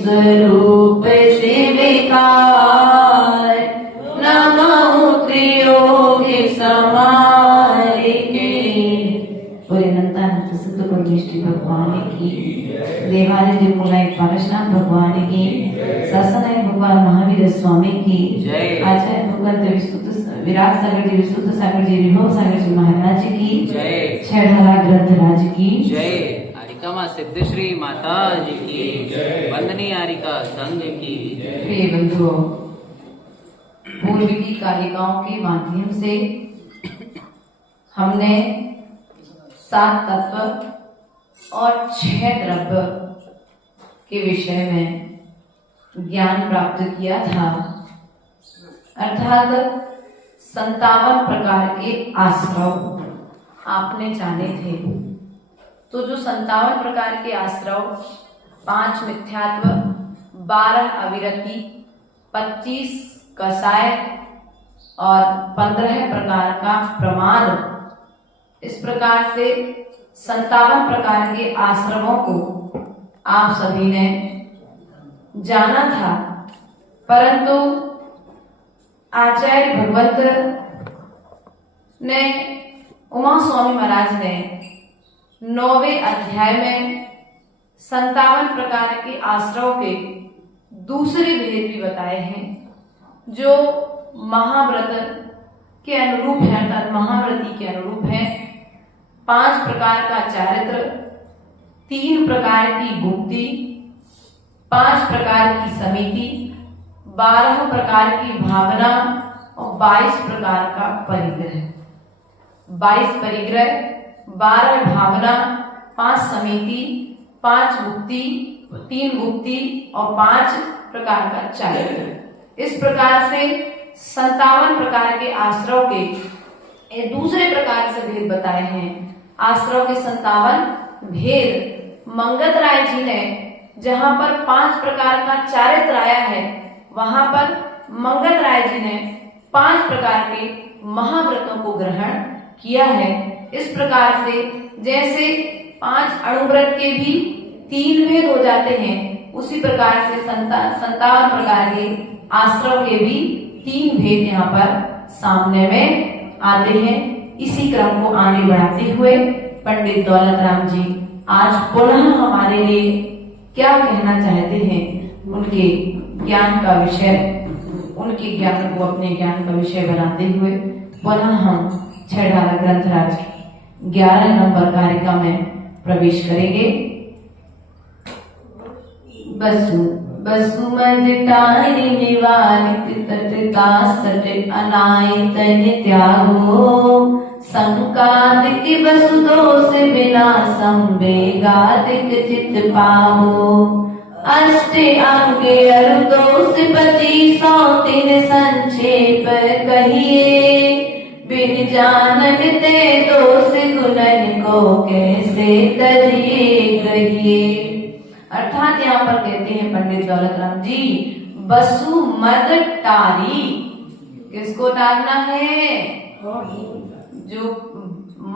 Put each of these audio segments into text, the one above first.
स्वरूप से विकार, नमो त्रियोगी समालिके। बोले अनंतानंद सिद्ध परमेश्वरी भगवान की, देवालय दिवमुलाय पारशनाथ भगवान की, ससनाय भगवान महावीर स्वामी की, आचार्य भगवान विशुद्ध विराट सागर जी, विशुद्ध सागर जी, विभव सागर जी महाराज की जय, छेड़ाला ग्रंथराज की जय, आरिका सिद्धश्री माता जी की जय, वंदनीय आरिका संघ की जय। प्रिय बंधुओं, पूर्व की कालिकाओं के माध्यम से हमने 7 तत्व और 6 द्रव्य के विषय में ज्ञान प्राप्त किया था, अर्थात 57 प्रकार के आश्रव आपने जाने थे। तो जो 57 प्रकार के आश्रव, 5 मिथ्यात्व, 12 अविरति, 25 कसाय और 15 प्रकार का प्रमाद, इस प्रकार से 57 प्रकार के आश्रमों को आप सभी ने जाना था। परंतु आचार्य भगवत ने, उमा स्वामी महाराज ने 9वें अध्याय में 57 प्रकार के आश्रव के दूसरे भेद भी बताए हैं, जो महाव्रत के अनुरूप है, अर्थात महाव्रती के अनुरूप है। 5 प्रकार का चारित्र, 3 प्रकार की गुप्ति, 5 प्रकार की समिति, 12 प्रकार की भावना और 22 प्रकार का परिग्रह। 22 परिग्रह, 12 भावना, 5 समिति, 5 गुप्ति, 3 गुप्ति और 5 प्रकार का चारित्र। इस प्रकार से 57 प्रकार के आश्रव के ये दूसरे प्रकार से भेद बताए हैं। आश्रव के 57 भेद मंगत राय जी ने, जहां पर 5 प्रकार का चारित्र आया है, वहां पर मंगत राय जी ने 5 प्रकार के महाव्रतों को ग्रहण किया है। इस प्रकार से जैसे 5 अणुव्रत के भी 3 भेद हो जाते हैं, उसी प्रकार से 57 प्रकार के आश्रव के भी 3 भेद यहाँ पर सामने में आते हैं। इसी क्रम को आगे बढ़ाते हुए पंडित दौलत राम जी आज पुनः हमारे लिए क्या कहना चाहते हैं, उनके ज्ञान का विषय, उनके ज्ञान को अपने ज्ञान का विषय बनाते हुए पुनः हम छेड़ाला ग्रंथराज की 11 नंबर कारिका में प्रवेश करेंगे। बसुमति निवारित तटता सट अनायतन त्यागो, संकादिक वसु दोष बिना संवेगादिक चित पावो, अष्ट अंगे अरु दोष 25 3 संक्षेप कहिए, बिन जानन ते दोष गुणन को कैसे तजिए कहिए। अर्थात यहाँ पर कहते हैं पंडित दौलत राम जी, बसु मद टारी, किसको टारना है? जो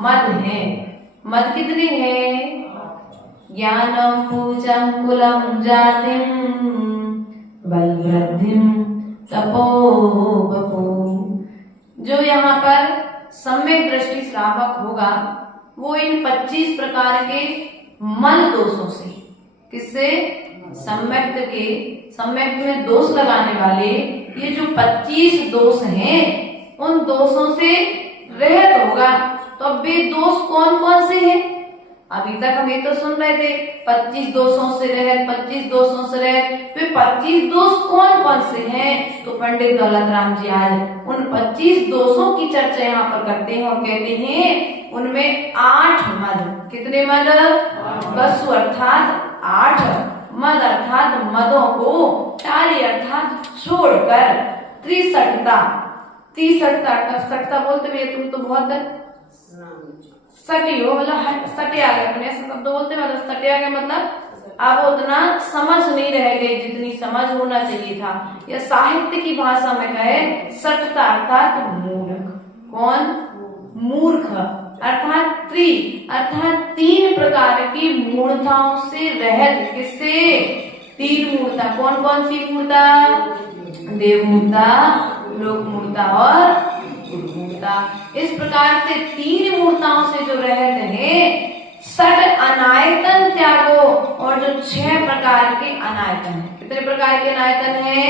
मद है। मद कितने हैं? ज्ञानम पूजम कुलम जातिम बलवृद्धिम तपो बपू। जो यहाँ पर सम्यक दृष्टि श्रावक होगा, वो इन 25 प्रकार के मल दोषों से, किससे? सम्यक में दोष लगाने वाले ये जो 25 दोष हैं, उन दोषों से रहित होगा। तो अब वे दोष कौन कौन से हैं? अभी तक हम ये तो सुन रहे थे 25 दोषों से रहित, 25 दोषों से रहित। वे 25 दोष कौन कौन से हैं? तो पंडित दौलत राम जी आज उन 25 दोषों की चर्चा यहाँ पर करते हैं और कहते हैं उनमें 8 मद। कितने मद? बसु अर्थात 8, मद अर्थात मदों को टारी अर्थात छोड़कर, त्रिसठता बोलते भैया तुम तो बहुत सटी हो, मतलब सटे आ गए, अपने शब्द बोलते मतलब सटे आ गए, मतलब अब उतना समझ नहीं रह गई जितनी समझ होना चाहिए था। या साहित्य की भाषा में कहे सटता अर्थात मूर्ख। कौन? मूर्ख अर्थात अर्थात 3 प्रकार की मूर्खताओं से रहित। किससे? 3 मूर्खता कौन कौन सी मूर्ता? देव मूर्ता, लोक मूर्ता और गुरु मूर्ता। इस प्रकार से 3 मूर्ताओं से जो रहते हैं, षड अनायतन त्यागो, और जो 6 प्रकार के अनायतन है। कितने प्रकार के अनायतन है?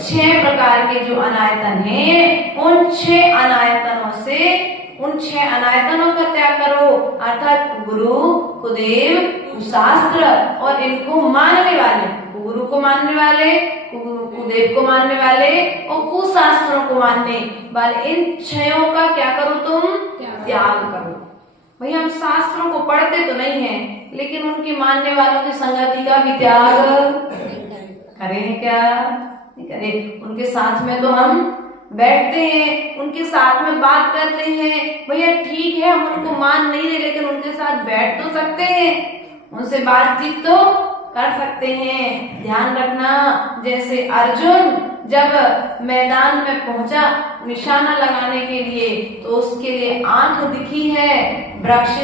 6 प्रकार के जो अनायतन है, उन 6 अनायतनों से, उन 6 अनायतनों का त्याग करो। अर्थात गुरु, कुदेव, कुशास्त्र और इनको मानने वाले, गुरु को मानने वाले, कुदेव को मानने वाले और कुशास्त्रों को मानने वाले, इन 6 का क्या करो? तुम त्याग करो। भाई हम शास्त्रों को पढ़ते तो नहीं है, लेकिन उनके मानने वालों की संगति का भी त्याग करें क्या? नहीं करें। उनके साथ में तो हम बैठते हैं, उनके साथ में बात करते हैं। भैया ठीक है, हम उनको मान नहीं रहे, लेकिन उनके साथ बैठ तो सकते हैं, उनसे बातचीत तो कर सकते हैं। ध्यान रखना, जैसे अर्जुन जब मैदान में पहुंचा निशाना लगाने के लिए, तो उसके लिए आंख दिखी है, वृक्ष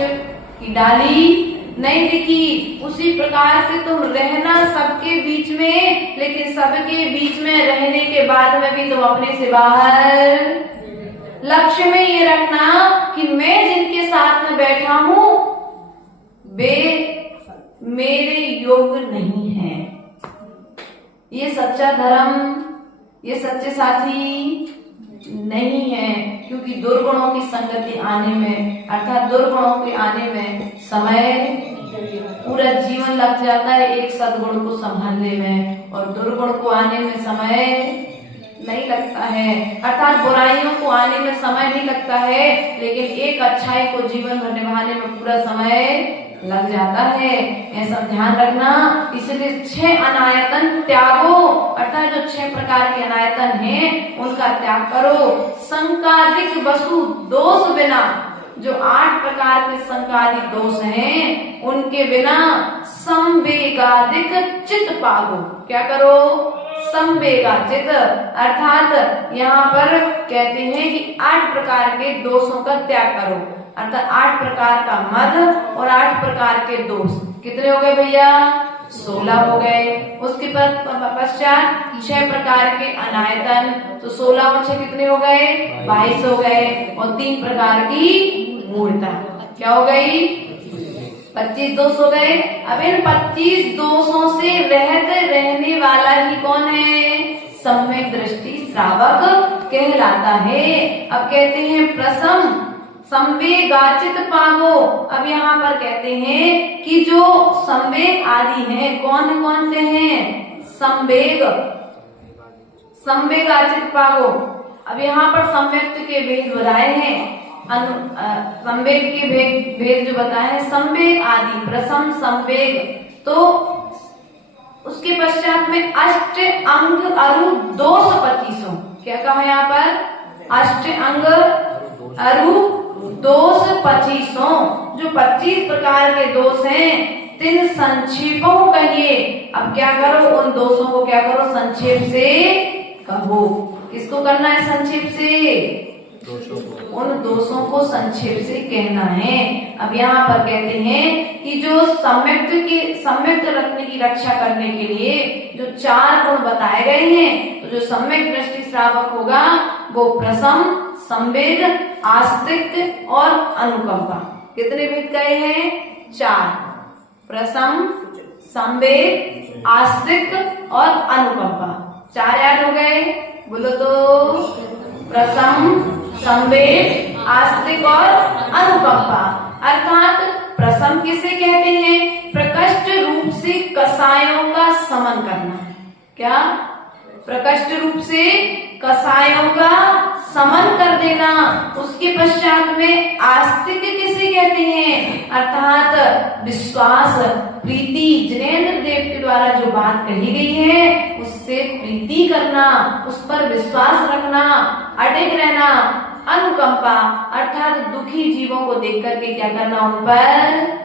की डाली नहीं दिखी। उसी प्रकार से तुम रहना सबके बीच में, लेकिन सबके बीच में रहने के बाद में भी तुम अपने से बाहर। लक्ष्य में ये रखना कि मैं जिनके साथ में बैठा हूं वे मेरे योग नहीं है। ये सच्चा धर्म, ये सच्चे साथी नहीं है, क्योंकि दुर्गुणों की संगति आने में, अर्थात दुर्गुणों के आने में समय, पूरा जीवन लग जाता है एक सद्गुण को संभालने में, और दुर्गुण को आने में समय नहीं लगता है। अर्थात बुराइयों को आने में समय नहीं लगता है, लेकिन एक अच्छाई को जीवन भर निभाने में पूरा समय लग जाता है। ऐसा ध्यान रखना। इसलिए 6 अनायतन त्यागो, अर्थात जो 6 प्रकार के अनायतन हैं उनका त्याग करो। संकादिक वसु दोष बिना, जो 8 प्रकार के संकादिक दोष हैं उनके बिना संवेगादिक चित पागो। क्या करो? संवेगाचित, अर्थात यहाँ पर कहते हैं कि 8 प्रकार के दोषों का त्याग करो। अर्थात 8 प्रकार का मद और 8 प्रकार के दोष। कितने हो गए भैया? 16 हो गए। उसके पश्चात 6 प्रकार के अनायतन, तो 16 और 6 कितने हो गए? 22 हो गए। और 3 प्रकार की मूर्ता क्या हो गई? 25 दोष हो गए। अब इन 25 दोषों से रहने वाला ही कौन है? सम्यक दृष्टि श्रावक कहलाता है। अब कहते हैं प्रसम संवेगाचित पागो। अब यहाँ पर कहते हैं कि जो संवेग आदि हैं, कौन से हैं? संवेगाचित पागो। अब यहाँ पर सम्यक्त के भेद बताए हैं, संवेग के भेद जो बताए हैं, संवेग आदि, प्रसम संवेग। तो उसके पश्चात में अष्ट अंग अरु दोष 25। क्या कहा यहाँ पर? अष्ट अंग अरु दोष 25। जो 25 प्रकार के दोष हैं, 3 संक्षेपों कहिए। अब क्या करो? उन दोषों को क्या करो? संक्षेप से कहो। किसको करना है संक्षेप से? उन दोषों को संक्षेप से कहना है। अब यहाँ पर कहते हैं कि जो सम्यक्त रत्न की रक्षा करने के लिए जो 4 गुण बताए गए हैं, तो जो सम्यक दृष्टि श्रावक होगा वो प्रसम, संवेग, आस्तिक और अनुकंपा। कितने भेद गए हैं? 4। प्रसम, संवेग, आस्तिक और अनुकंपा। 4 याद हो गए? बोलो तो। प्रसम, संवेग, आस्तिक और अनुकंपा। अर्थात प्रसम किसे कहते हैं? प्रकृष्ट रूप से कसायों का समन करना। क्या? प्रकृष्ट रूप से कसायों का समन कर देना। उसके पश्चात में आस्तिक किसे कहते हैं? अर्थात विश्वास, प्रीति, जिनेंद्र देव के द्वारा जो बात कही गई है उससे प्रीति करना, उस पर विश्वास रखना, अडिग रहना। अनुकंपा अर्थात दुखी जीवों को देख करके क्या करना? उन पर।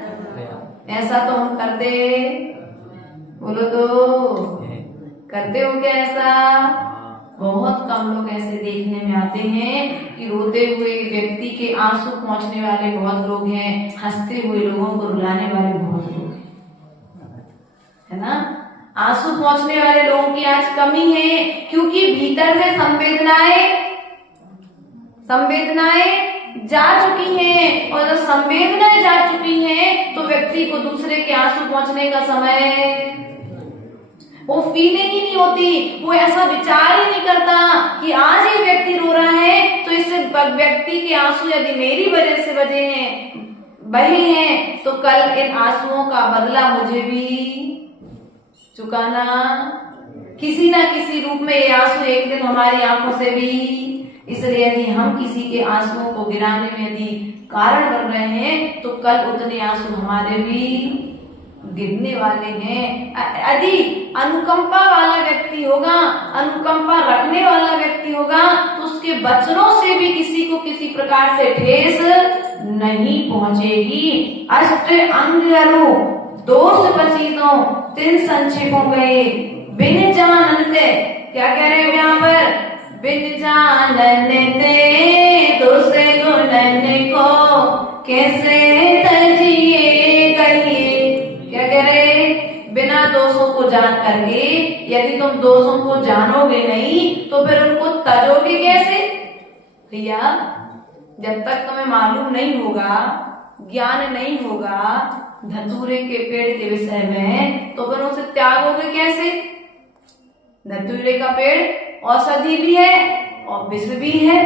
ऐसा तो हम करते, बोलो तो, करते हो क्या ऐसा? बहुत कम लोग ऐसे देखने में आते हैं कि रोते हुए व्यक्ति के आंसू पहुंचने वाले बहुत लोग हैं, हंसते हुए लोगों को रुलाने वाले बहुत लोग हैं, है ना? आंसू पहुंचने वाले लोगों की आज कमी है, क्योंकि भीतर से संवेदनाएं जा चुकी हैं, और जब संवेदनाएं जा चुकी हैं तो व्यक्ति को दूसरे के आंसू पहुंचने का समय, वो फीलिंग ही नहीं होती, वो ऐसा विचार ही नहीं करता कि आज ये व्यक्ति रो रहा है तो इस व्यक्ति के आंसू यदि मेरी वजह से बहे हैं तो कल इन आंसुओं का बदला मुझे भी चुकाना, किसी ना किसी रूप में ये आंसू एक दिन हमारी आंखों से भी। इसलिए यदि हम किसी के आंसुओं को गिराने में यदि कारण बन रहे हैं तो कल उतने आंसू हमारे भी गिरने वाले हैं। यदि अनुकंपा वाला व्यक्ति होगा, अनुकंपा रखने वाला व्यक्ति होगा, तो उसके वचनों से भी किसी को किसी प्रकार से ठेस नहीं पहुंचेगी। अष्ट अंग अरु दोष पचीनो तीन संक्षेपों गए बिन जानते, क्या कह रहे हैं यहाँ पर, बिन जानते दूसरे गुणन को कैसे तजिए कहिए। क्या कह रहे, बिना दोषों को जान करके, यदि तुम दोषों को जानोगे नहीं तो फिर उनको तजोगे कैसे भैया। जब तक तुम्हें मालूम नहीं होगा, ज्ञान नहीं होगा धतूरे के पेड़ के विषय में, तो फिर उसे त्यागोगे कैसे। धतूरे का पेड़ औषधि भी है और विष भी है,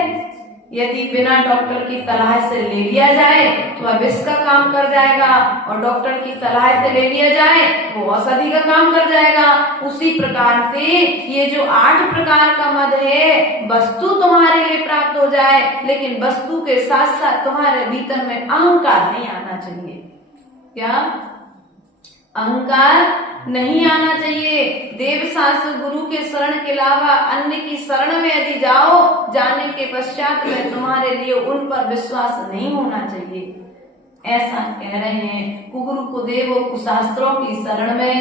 यदि बिना डॉक्टर की सलाह से ले लिया जाए तो वह विष का काम कर जाएगा, और डॉक्टर की सलाह से ले लिया जाए वो औषधि का काम कर जाएगा। उसी प्रकार से ये जो 8 प्रकार का मद है, वस्तु तुम्हारे लिए प्राप्त हो जाए, लेकिन वस्तु के साथ साथ तुम्हारे भीतर में अहंकार नहीं आना चाहिए। क्या अहंकार नहीं आना चाहिए। देव शास्त्र गुरु के शरण के अलावा अन्य की शरण में यदि जाओ, जाने के पश्चात में तुम्हारे लिए उन पर विश्वास नहीं होना चाहिए, ऐसा कह रहे हैं। कुगुरु कुदेव कुशास्त्रों की शरण में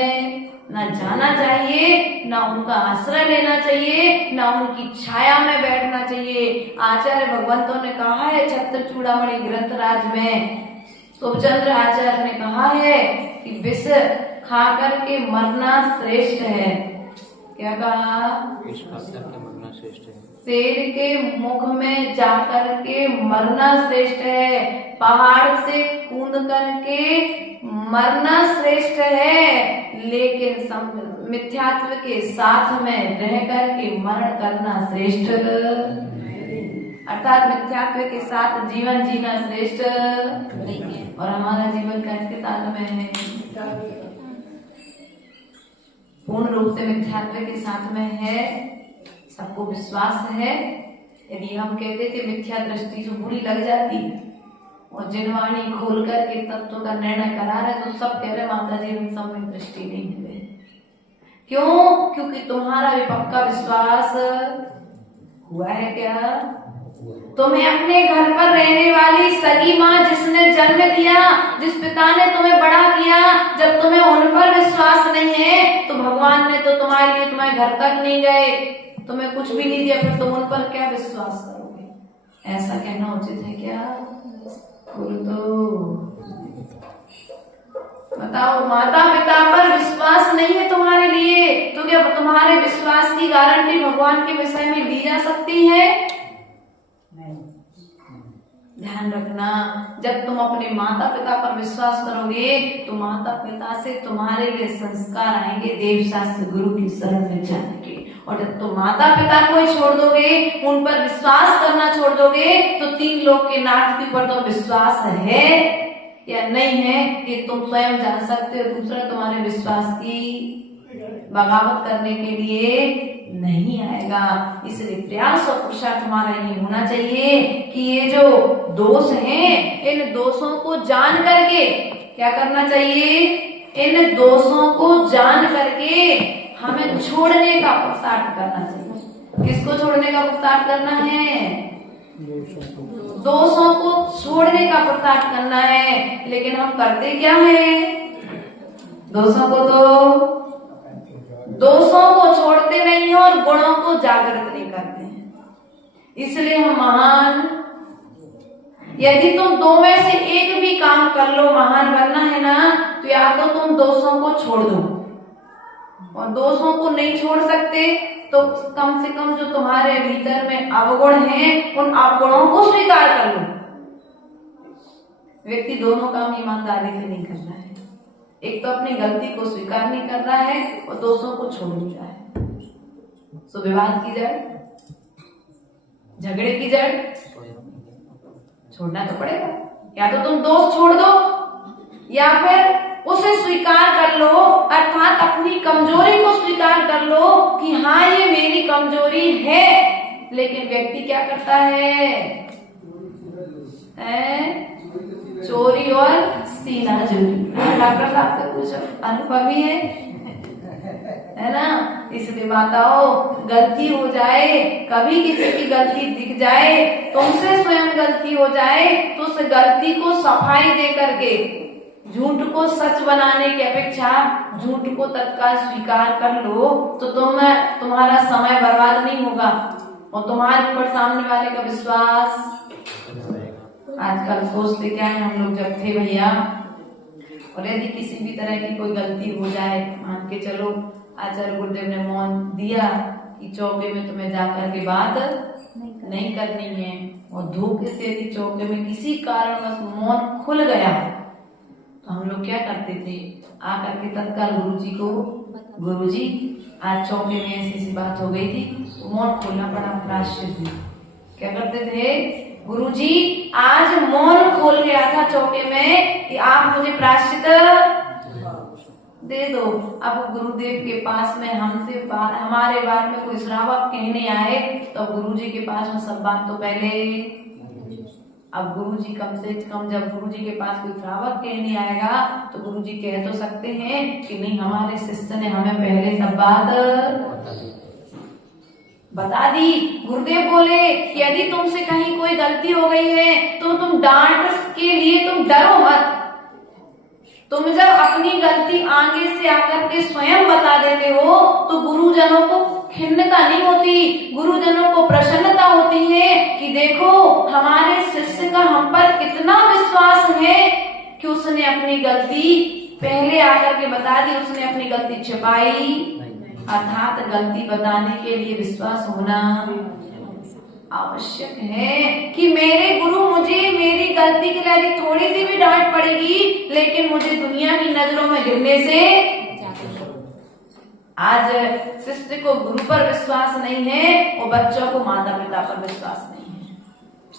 न जाना चाहिए, न उनका आश्रय लेना चाहिए, न उनकी छाया में बैठना चाहिए। आचार्य भगवंतों ने कहा है छत्र चूड़ामणि ग्रंथराज में, सुभचंद्र आचार्य ने कहा है कि विष खा करके मरना श्रेष्ठ है। क्या कहा, मरना श्रेष्ठ है। शेर के मुख में जाकर के मरना श्रेष्ठ है, पहाड़ से कूद करके मरना श्रेष्ठ है, लेकिन मिथ्यात्व के साथ में रह करके मरण करना श्रेष्ठ, अर्थात मिथ्यात्व के साथ जीवन जीना श्रेष्ठ नहीं है। और हमारा जीवन किसके साथ में है, पूर्ण रूप से मिथ्यात्व के साथ में है। सबको विश्वास है, यदि हम कहते थे मिथ्या दृष्टि जो बुरी लग जाती और जिनवाणी खोल करके तत्व का निर्णय करा रहे, तो सब कह रहे माता जी हम सब में दृष्टि नहीं है। क्यों, क्योंकि तुम्हारा भी पक्का विश्वास हुआ है। क्या तुम्हें अपने घर पर रहने वाली सगी माँ जिसने जन्म दिया, जिस पिता ने तुम्हें बड़ा किया, जब तुम्हें उन पर विश्वास नहीं है तो भगवान ने तो तुम्हारे लिए तुम्हारे घर तक नहीं गए, तुम्हें कुछ भी नहीं दिया, फिर तुम उन पर क्या विश्वास करोगे। ऐसा कहना उचित है क्या? तो बताओ, माता पिता पर विश्वास नहीं है तुम्हारे लिए तो क्या तुम्हारे विश्वास की गारंटी भगवान के विषय में दी जा सकती है? ध्यान रखना, जब तुम अपने माता पिता पर विश्वास करोगे तो माता पिता से तुम्हारे लिए संस्कार आएंगे देव शास्त्र गुरु की शरण में जाने के। और जब तुम माता पिता को ही छोड़ दोगे, उन पर विश्वास करना छोड़ दोगे, तो 3 लोग के नाथ के ऊपर तो विश्वास है या नहीं है कि तुम स्वयं जान सकते हो। दूसरा तुम्हारे विश्वास की बगावत करने के लिए नहीं आएगा। इसलिए प्रयास और पुरुषार्थ हमारा ये होना चाहिए कि ये जो दोष हैं, इन दोषों को जान करके क्या करना चाहिए, इन दोषों को जान करके हमें छोड़ने का पुरुषार्थ करना चाहिए। किसको छोड़ने का पुरुषार्थ करना है? दोषों को छोड़ने का पुरुषार्थ करना है। लेकिन हम करते क्या है? दोषों को छोड़ते नहीं हैं और गुणों को जागृत नहीं करते हैं। इसलिए हम महान, यदि तुम 2 में से एक भी काम कर लो, महान बनना है ना, तो या तो तुम दोषों को छोड़ दो, और दोषों को नहीं छोड़ सकते तो कम से कम जो तुम्हारे भीतर में अवगुण हैं उन अवगुणों को स्वीकार कर लो। व्यक्ति दोनों काम ईमानदारी से नहीं कर रहा है, एक तो अपनी गलती को स्वीकार नहीं कर रहा है और दोषों को छोड़ नहीं रहा है। सो विवाद की जड़, झगड़े की जड़ छोड़ना तो पड़ेगा। या तो तुम दोष छोड़ दो या फिर उसे स्वीकार कर लो, अर्थात अपनी कमजोरी को स्वीकार कर लो कि हाँ ये मेरी कमजोरी है। लेकिन व्यक्ति क्या करता है? चोरी और सीना चोरी। डॉक्टर साहब का कुछ अनुभव ही है ना। इसलिए माताओं, गलती हो जाए, कभी किसी की गलती दिख जाए, तुमसे स्वयं गलती हो जाए तो उस गलती को सफाई दे करके झूठ को सच बनाने की अपेक्षा झूठ को तत्काल स्वीकार कर लो तो तुम्हारा समय बर्बाद नहीं होगा और तुम्हारे ऊपर सामने वाले का विश्वास। आजकल सोचते क्या है हम लोग, जब थे भैया, और यदि किसी भी तरह की कोई गलती हो जाए, मान के चलो आचार्य गुरुदेव ने मौन दिया कि चौके में तुम्हें जाकर के बात नहीं करनी है, और धोखे से यदि चौके में किसी कारणवश मौन खुल गया तो हम लोग क्या करते थे? आकर के तत्काल गुरुजी को, गुरुजी आज चौके में ऐसी बात हो गई थी, तो मौन खोलना पड़ा, प्रायश्चित। क्या करते थे? गुरुजी आज मौन खोल गया था चौके में कि आप मुझे प्रायश्चित दे दो। अब गुरुदेव के पास में हमसे हमारे बारे में कोई श्रावक कहने आए तो गुरुजी के पास में सब बात तो पहले। अब गुरुजी कम से कम जब गुरुजी के पास कोई श्रावक कहने आएगा तो गुरुजी कह तो सकते हैं कि नहीं, हमारे शिष्य ने हमें पहले सब बात बता दी। गुरुदेव बोले कि यदि तुमसे कहीं कोई गलती हो गई है तो तुम डांट के लिए तुम डरो मत। तुम जब अपनी गलती आगे से आकर के स्वयं बता देते हो तो गुरुजनों को खिन्नता नहीं होती, गुरुजनों को प्रसन्नता होती है कि देखो हमारे शिष्य का हम पर कितना विश्वास है कि उसने अपनी गलती पहले आकर के बता दी, उसने अपनी गलती छिपाई। अर्थात गलती बताने के लिए विश्वास होना आवश्यक है कि मेरे गुरु मुझे मेरी गलती के लिए थोड़ी सी भी डांट पड़ेगी लेकिन मुझे दुनिया की नजरों में गिरने से। आज शिष्य को गुरु पर विश्वास नहीं है और बच्चों को माता पिता पर विश्वास नहीं है,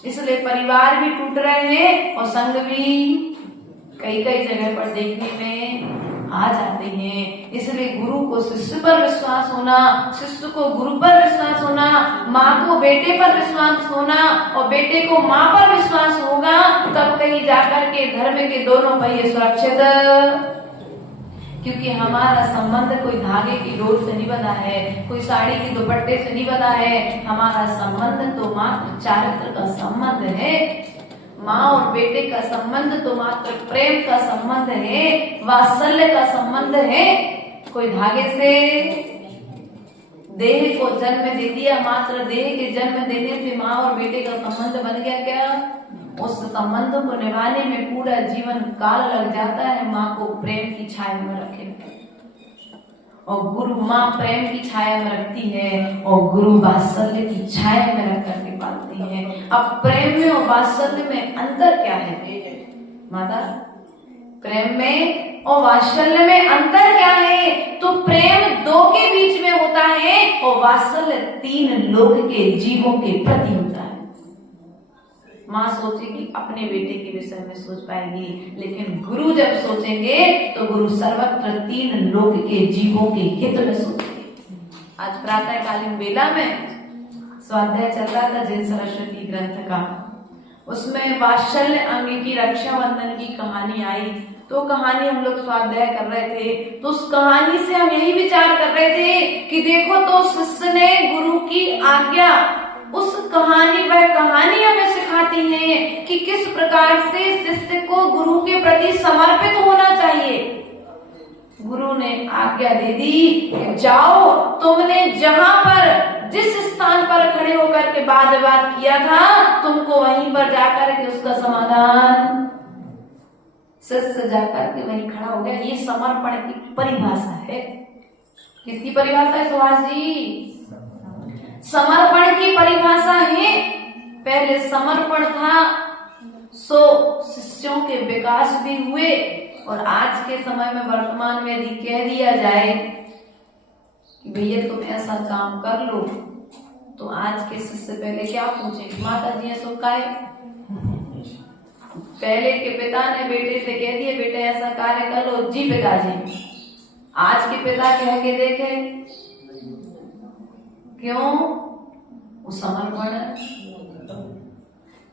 इसलिए परिवार भी टूट रहे हैं और संघ भी कई कई जगह पर देखने में आ जाते हैं। इसलिए गुरु को शिष्य पर विश्वास होना, शिष्य को गुरु पर विश्वास होना, माँ को बेटे पर विश्वास होना और बेटे को माँ पर विश्वास होगा, तब कहीं जाकर के धर्म के दोनों पहिए सुरक्षित। क्योंकि हमारा संबंध कोई धागे की डोर से नहीं बना है, कोई साड़ी के दुपट्टे से नहीं बना है, हमारा संबंध तो मात्र चारित्र का संबंध है। माँ और बेटे का संबंध तो मात्र प्रेम का संबंध है, वात्सल्य का संबंध है। कोई धागे से देह को जन्म दे दिया, मात्र देह के जन्म देने से माँ और बेटे का संबंध बन गया क्या? उस संबंध को निभाने में पूरा जीवन काल लग जाता है। माँ को प्रेम की छाया में रखे और गुरु माँ प्रेम की छाया में रखती है और गुरु वात्सल्य की छाया में रख करके पालती है। अब प्रेम में और वात्सल्य में अंतर क्या है माता? प्रेम में और वात्सल्य में अंतर क्या है? तो प्रेम दो के बीच में होता है और वात्सल्य तीन लोक के जीवों के प्रति होता है। माँ सोचेगी अपने बेटे के विषय में सोच पाएगी, लेकिन गुरु जब सोचेंगे तो गुरु सर्वत्र तीन लोक के जीवों के हित में सोचेंगे। आज प्रातःकालीन बेला में स्वाध्याय चल रहा था जैन सरस्वती ग्रंथ का, उसमें वात्सल्य अंग की रक्षाबंधन की कहानी आई। तो कहानी हम लोग स्वाध्याय कर रहे थे तो उस कहानी से हम यही विचार कर रहे थे कि देखो तो शिष्य ने गुरु की आज्ञा, उस कहानी वह कहानी हमें सिखाती है कि किस प्रकार से शिष्य को गुरु के प्रति समर्पित होना चाहिए। गुरु ने आज्ञा दे दी कि जाओ, तुमने जहां पर जिस स्थान पर खड़े होकर के वाद विवाद किया था तुमको वहीं पर जाकर के उसका समाधान। शिष्य जाकर के वहीं खड़ा हो गया। ये समर्पण की परिभाषा है। किसकी परिभाषा है सुभाष जी? समर्पण की परिभाषा है। पहले समर्पण था, सो शिष्यों के विकास भी हुए। और आज के समय में वर्तमान में यदि कह दिया जाए कि भैया तुम ऐसा काम कर लो, तो आज के शिष्य पहले क्या पूछे? माता जी ने सुखाए। पहले के पिता ने बेटे से कह दिया बेटे ऐसा कार्य कर लो, जी पिताजी। आज के पिता कह के देखे, क्यों? वो समर्पण है।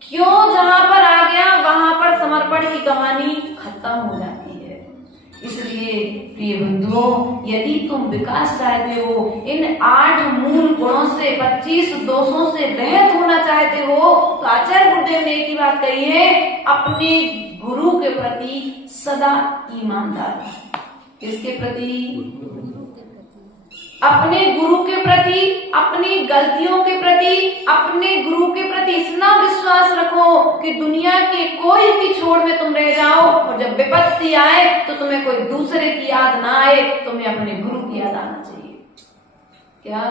क्यों? जहां पर आ गया वहां पर समर्पण की कहानी खत्म हो जाती है। इसलिए प्रिय बंधुओं, यदि तुम विकास चाहते हो, इन 8 मूल गुणों से 25 दोषों से रहित होना चाहते हो, तो आचार्य गुरुदेव ने एक ही बात कही है, अपने गुरु के प्रति सदा ईमानदार। किसके प्रति? अपने गुरु के प्रति, अपनी गलतियों के प्रति, अपने गुरु के प्रति इतना विश्वास रखो कि दुनिया के कोई भी छोर में तुम रह जाओ और जब विपत्ति आए तो तुम्हें कोई दूसरे की याद ना आए, तुम्हें अपने गुरु की याद आना चाहिए। क्या?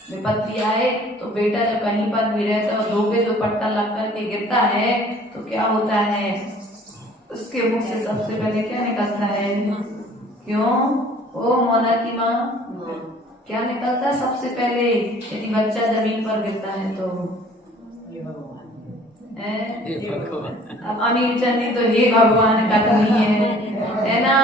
विपत्ति आए तो बेटा जब कहीं पर भी रहता है, धोखे जो पट्टा लग करके गिरता है तो क्या होता है? उसके मुंह से सबसे पहले क्या निकलता है? क्यों? ओ मोना की माँ, क्या निकलता है सबसे पहले यदि बच्चा जमीन पर गिरता है तो? अब अमीर चंदी तो हे भगवान का तो नहीं है ना।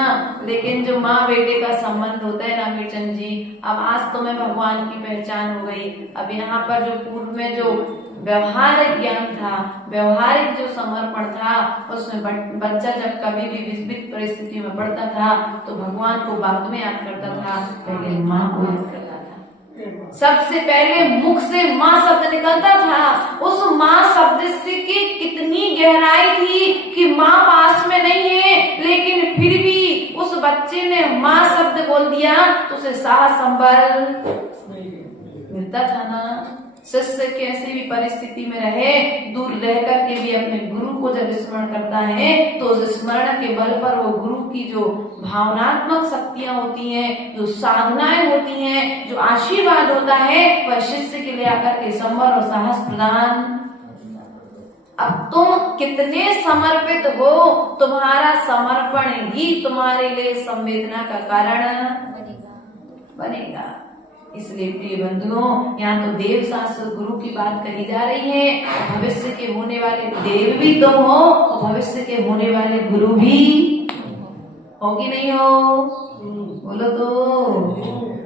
लेकिन जो माँ बेटे का संबंध होता है ना अमीर चंद जी, अब आज तो मैं भगवान की पहचान हो गई। अब यहाँ पर जो पूर्व में जो व्यवहारिक ज्ञान था, व्यवहारिक जो समर्पण था, उसमें बच्चा जब कभी भी विपरीत परिस्थिति में पड़ता था तो भगवान को बाद में याद करता था, पहले माँ को याद करता था। सबसे पहले मुख से माँ शब्द निकलता था। उस माँ शब्द से की कितनी गहराई थी कि माँ पास में नहीं है, लेकिन फिर भी उस बच्चे ने माँ शब्द बोल दिया तो उसे साहस संबल मिलता था ना। शिष्य कैसी भी परिस्थिति में रहे, दूर रह करके भी अपने गुरु को जब स्मरण करता है तो उस स्मरण के बल पर वो गुरु की जो भावनात्मक शक्तियां होती हैं, जो साधनाएं होती हैं, जो आशीर्वाद होता है, वह शिष्य के लिए आकर के संबल और साहस प्रदान। अब तुम कितने समर्पित हो, तुम्हारा समर्पण ही तुम्हारे लिए संवेदना का कारण बनेगा। इसलिए प्रिय बंधुओं, यहाँ तो देव शास्त्र गुरु की बात कही जा रही है। भविष्य के होने वाले देव भी तुम हो और भविष्य के होने वाले गुरु भी हो कि नहीं हो? बोलो तो।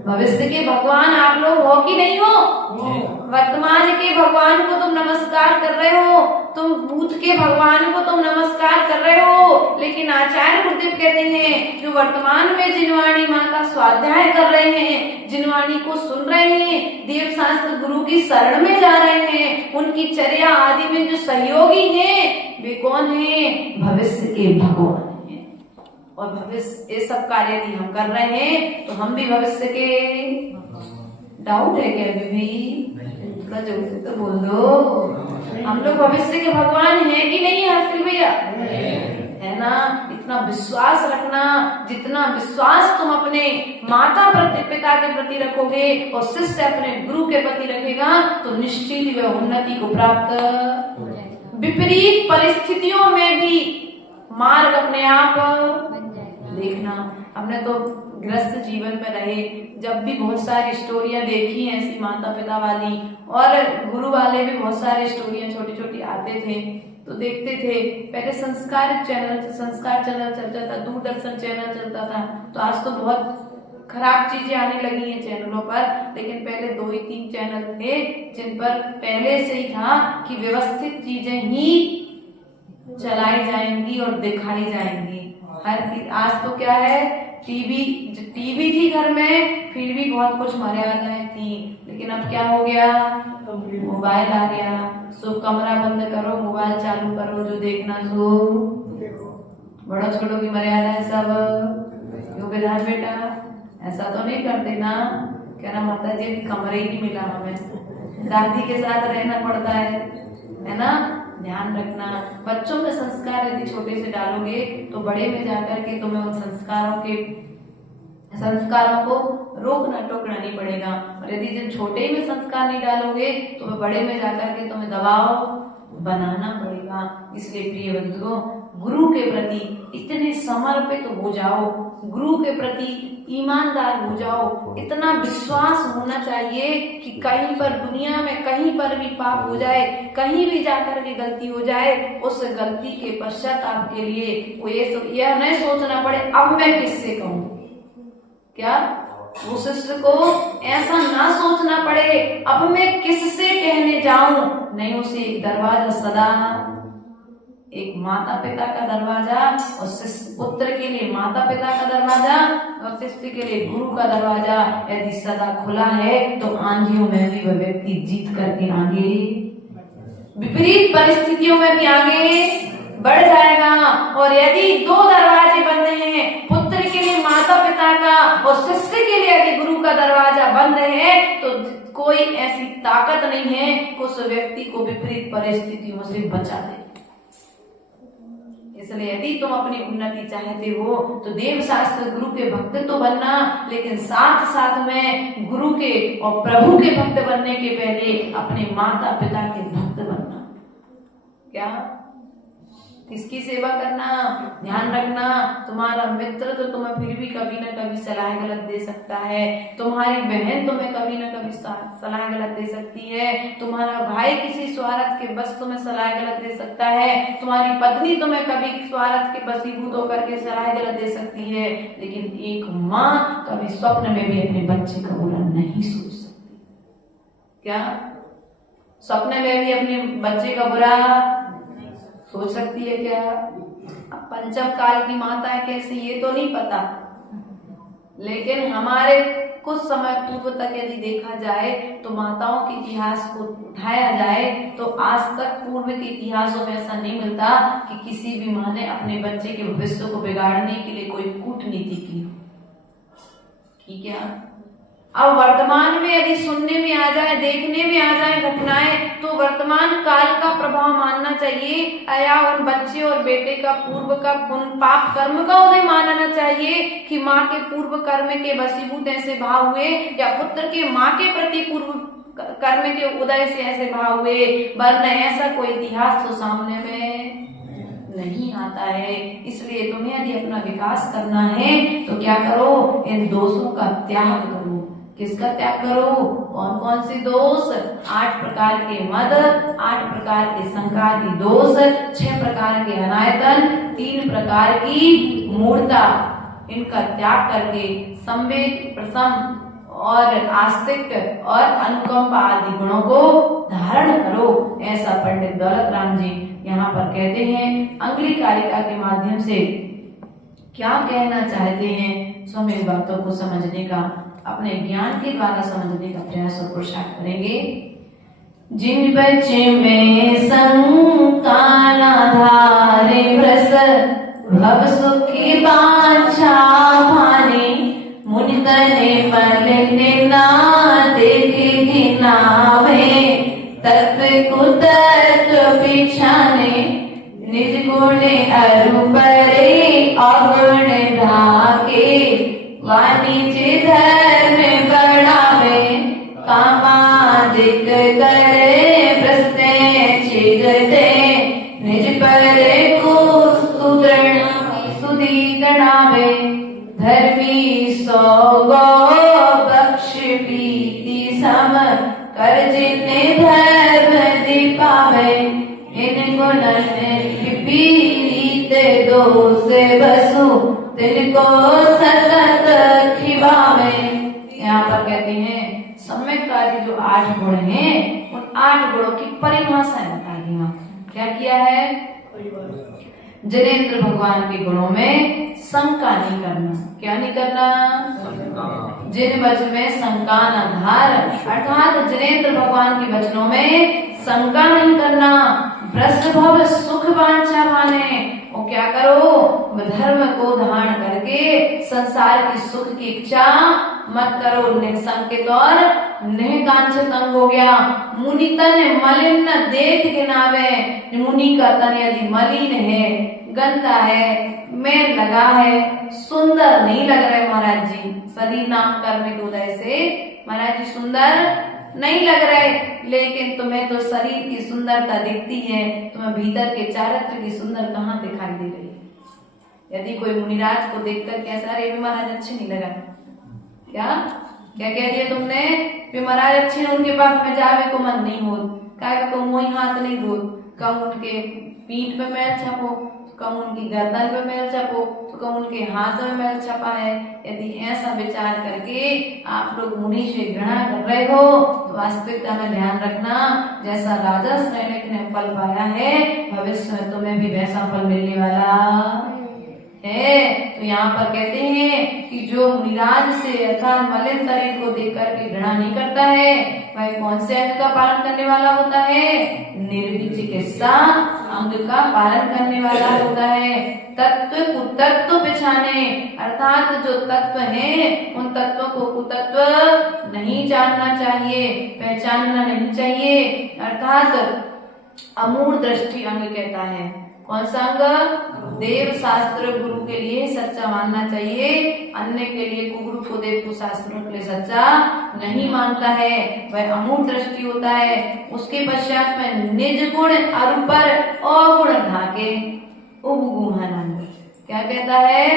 भविष्य के भगवान आप लोग हो कि नहीं हो? वर्तमान के भगवान को तुम नमस्कार कर रहे हो, तुम भूत के भगवान को तुम नमस्कार कर रहे हो, लेकिन आचार्य गुरुदेव कहते हैं जो वर्तमान में जिनवाणी माँ का स्वाध्याय कर रहे हैं, जिनवाणी को सुन रहे हैं, देव शास्त्र गुरु की शरण में जा रहे हैं, उनकी चर्या आदि में जो सहयोगी हैं वे कौन हैं? भविष्य के भगवान। और भविष्य ये सब कार्य यदि हम कर रहे हैं तो हम भी भविष्य के, डाउट है क्या अभी भी? जोर से तो बोल दो, हम लोग भविष्य के भगवान हैं कि नहीं है हर्षिल भैया? है ना। इतना विश्वास रखना, जितना विश्वास तुम अपने माता प्रति, पिता के प्रति रखोगे और शिष्य अपने गुरु के प्रति रखेगा तो निश्चित ही वह उन्नति को प्राप्त। विपरीत परिस्थितियों में भी मार्ग अपने आप देखना। हमने तो गृहस्थ जीवन में रहे, जब भी बहुत सारी स्टोरियां देखी हैं ऐसी माता पिता वाली, और गुरु वाले भी बहुत सारी स्टोरियां छोटी छोटी आते थे तो देखते थे। पहले संस्कार चैनल चलता था, दूरदर्शन चैनल चलता था, तो आज तो बहुत खराब चीजें आने लगी हैं चैनलों पर, लेकिन पहले 2 ही 3 चैनल थे जिन पर पहले से ही था कि व्यवस्थित चीजें ही चलाई जाएंगी और दिखाई जाएंगी। आज तो क्या है, टीवी थी घर में, फिर भी बहुत कुछ मर्यादाएं थी, लेकिन अब क्या हो गया? मोबाइल आ गया। सो कमरा बंद करो, मोबाइल चालू करो, जो देखना सो बड़ों छोटों की मर्यादा है सब। क्यों विधान बेटा ऐसा तो नहीं करते ना? कहना माता जी कमरे ही नहीं मिला हमें, दादी के साथ रहना पड़ता है ना। ध्यान रखना, बच्चों में संस्कार यदि छोटे से डालोगे तो बड़े में जाकर के तुम्हें उन संस्कारों के संस्कारों को रोकना टोकना नहीं पड़ेगा। और यदि जब छोटे में संस्कार नहीं डालोगे तो बड़े में जाकर के तुम्हें दबाव बनाना पड़ेगा। इसलिए प्रिय बंधुओं, गुरु के प्रति इतने समर्पित हो जाओ, गुरु के प्रति ईमानदार हो जाओ, इतना विश्वास होना चाहिए कि कहीं पर दुनिया में कहीं पर भी पाप हो जाए, कहीं भी जाकर के गलती हो जाए, उस गलती के पश्चाताप के लिए वो यह नहीं सोचना पड़े अब मैं किससे कहूं। क्या वो शिष्य को ऐसा ना सोचना पड़े अब मैं किससे कहने जाऊं। नहीं, उसे एक दरवाजा सदा, एक माता पिता का दरवाजा और शिष्य पुत्र के लिए माता पिता का दरवाजा और शिष्य के लिए गुरु का दरवाजा यदि सदा खुला है तो आंधियों में भी वह व्यक्ति जीत करके आगे, विपरीत परिस्थितियों में भी आगे बढ़ जाएगा। और यदि दो दरवाजे बंद हैं, पुत्र के लिए माता पिता का और शिष्य के लिए यदि गुरु का दरवाजा बंद है, तो कोई ऐसी ताकत नहीं है कि उस व्यक्ति को विपरीत परिस्थितियों से बचा दे। इसलिए यदि तुम अपनी उन्नति चाहते हो तो देव शास्त्र गुरु के भक्त तो बनना, लेकिन साथ साथ में गुरु के और प्रभु के भक्त बनने के पहले अपने माता पिता के भक्त बनना। क्या किसकी सेवा करना, ध्यान रखना, तुम्हारा मित्र तो तुम्हें फिर भी कभी न कभी सलाह गलत दे सकता है, तुम्हारी बहन तुम्हें कभी न कभी सलाह गलत दे सकती है, तुम्हारा भाई किसी स्वार्थ के बस तुम्हें सलाह गलत दे सकता है, तुम्हारी पत्नी तुम्हें कभी स्वार्थ के बसीभूत होकर के सलाह गलत दे सकती है, लेकिन एक माँ कभी स्वप्न में भी अपने बच्चे का बुरा नहीं सोच सकती। क्या स्वप्न में भी अपने बच्चे का बुरा सोच सकती है क्या? अब पंचम काल की माता है कैसे ये तो नहीं पता, लेकिन हमारे कुछ समय पूर्व तक यदि देखा जाए तो माताओं के इतिहास को उठाया जाए तो आज तक पूर्व के इतिहासों में ऐसा नहीं मिलता कि किसी भी माँ ने अपने बच्चे के भविष्य को बिगाड़ने के लिए कोई कूटनीति की क्या? अब वर्तमान में यदि सुनने में आ जाए, देखने में आ जाए घटनाएं, तो वर्तमान काल का प्रभाव मानना चाहिए या उन बच्चे और बेटे का पूर्व का पाप कर्म का उन्हें मानना चाहिए कि माँ के पूर्व कर्म के वशीभूत ऐसे भाव हुए या पुत्र के माँ के प्रति पूर्व कर्म के उदय से ऐसे भाव हुए, वरना ऐसा कोई इतिहास तो सामने में नहीं आता है। इसलिए तुम्हें यदि अपना विकास करना है तो क्या करो, इन दोषों का त्याग करो। किसका त्याग करो? कौन कौन से दोष? 8 प्रकार के मद, 8 प्रकार के संकादी दोष, 6 प्रकार के अनायतन, 3 प्रकार की मूर्ता, इनका त्याग करके संवेद, प्रसम और आस्तिक और अनुकंपा आदि गुणों को धारण करो। ऐसा पंडित दौलत राम जी यहाँ पर कहते हैं। अंगुली कालिका के माध्यम से क्या कहना चाहते हैं, सो हम इस बातों को समझने का, अपने ज्ञान के द्वारा समझने का प्रयास और पुरुषार्थ करेंगे। जिन बच्चे में शंका न धारे भ्रस, भव सुखी बांछा भाने, मुनि तने मलिन ना देखे घिनावे, तत्व कुतत्व बिछाने, निज गुण अरु परे अगुण ढाके, वाणिज्य धर्म बढ़ावे, कामादिक करे प्रस्ते निज पर को सुधी गणावे, धर्मी सौ गो बख्श पीति सम, कर जिन्ने धर्म दिपावे, इन गुणन विपरीत दोष बसु, तिनको सतत खिबावे। यहाँ पर कहते हैं सम्यक कार्य जो 8 गुण हैं, उन 8 गुणों की परिभाषा बता दी। क्या किया है? जिनेंद्र भगवान के गुणों में शंका नहीं करना। क्या नहीं करना? जिन वचन में शंका न धार, अर्थात जिनेंद्र भगवान के वचनों में शंका नहीं करना। भ्रष्ट भव सुख वांछा माने, और क्या करो, धर्म को धारण करके संसार की सुख की इच्छा मत करो। निसंकित और निकांक्षित अंग हो गया। मुनि तन मलिन देख गिनावे, मुनि का तन यदि मलिन है, गंदा है, मैल लगा है, सुंदर नहीं लग रहे महाराज जी। शरीर नाम करने की वजह से महाराज जी सुंदर नहीं लग रहे, लेकिन तुम्हें तो शरीर की सुंदरता दिखती है, तुम्हें भीतर के चारित्र की सुंदर कहाँ दिखाई दे रही है? यदि कोई मुनिराज को देखकर कैसा, अरे भी महाराज अच्छे नहीं लगा, क्या क्या कह दिया तुमने भी महाराज अच्छे नहीं, उनके पास में जावे को मन नहीं हो, काय को मोही हाथ नहीं धो, कम उनके पीठ पे मैल छपो, कम उनकी गर्दन पे मैल छपो, तो कम उनके हाथ में मैल छपा है। यदि ऐसा विचार करके आप लोग मुनि से घृणा कर रहे हो तो वास्तविकता में ध्यान रखना, जैसा राजा सैनिक ने फल पाया है भविष्य में तुम्हें भी वैसा फल मिलने वाला है। तो यहाँ पर कहते हैं कि जो मुनिराज से अर्थात मलिन शरीर को देख करके घृणा नहीं करता है वह कौन से अंग का पालन करने वाला होता है? निर्विचिकित्सा अंग का पालन करने वाला होता है। तत्व कुतत्व बिछाने, अर्थात जो तत्व हैं उन तत्वों को कुतत्व नहीं जानना चाहिए, पहचानना नहीं चाहिए। अर्थात अमूढ़ दृष्टि अंग कहता है, कौन सा अंग? देव शास्त्र गुरु के लिए सच्चा मानना चाहिए, अन्य के लिए कुगुरु को देव को शास्त्रों के लिए सच्चा नहीं मानता है, वह अमूढ़ दृष्टि होता है। उसके पश्चात में निज गुण अरुपर अवगुण ढाके उपगुहन अंग, क्या कहता है?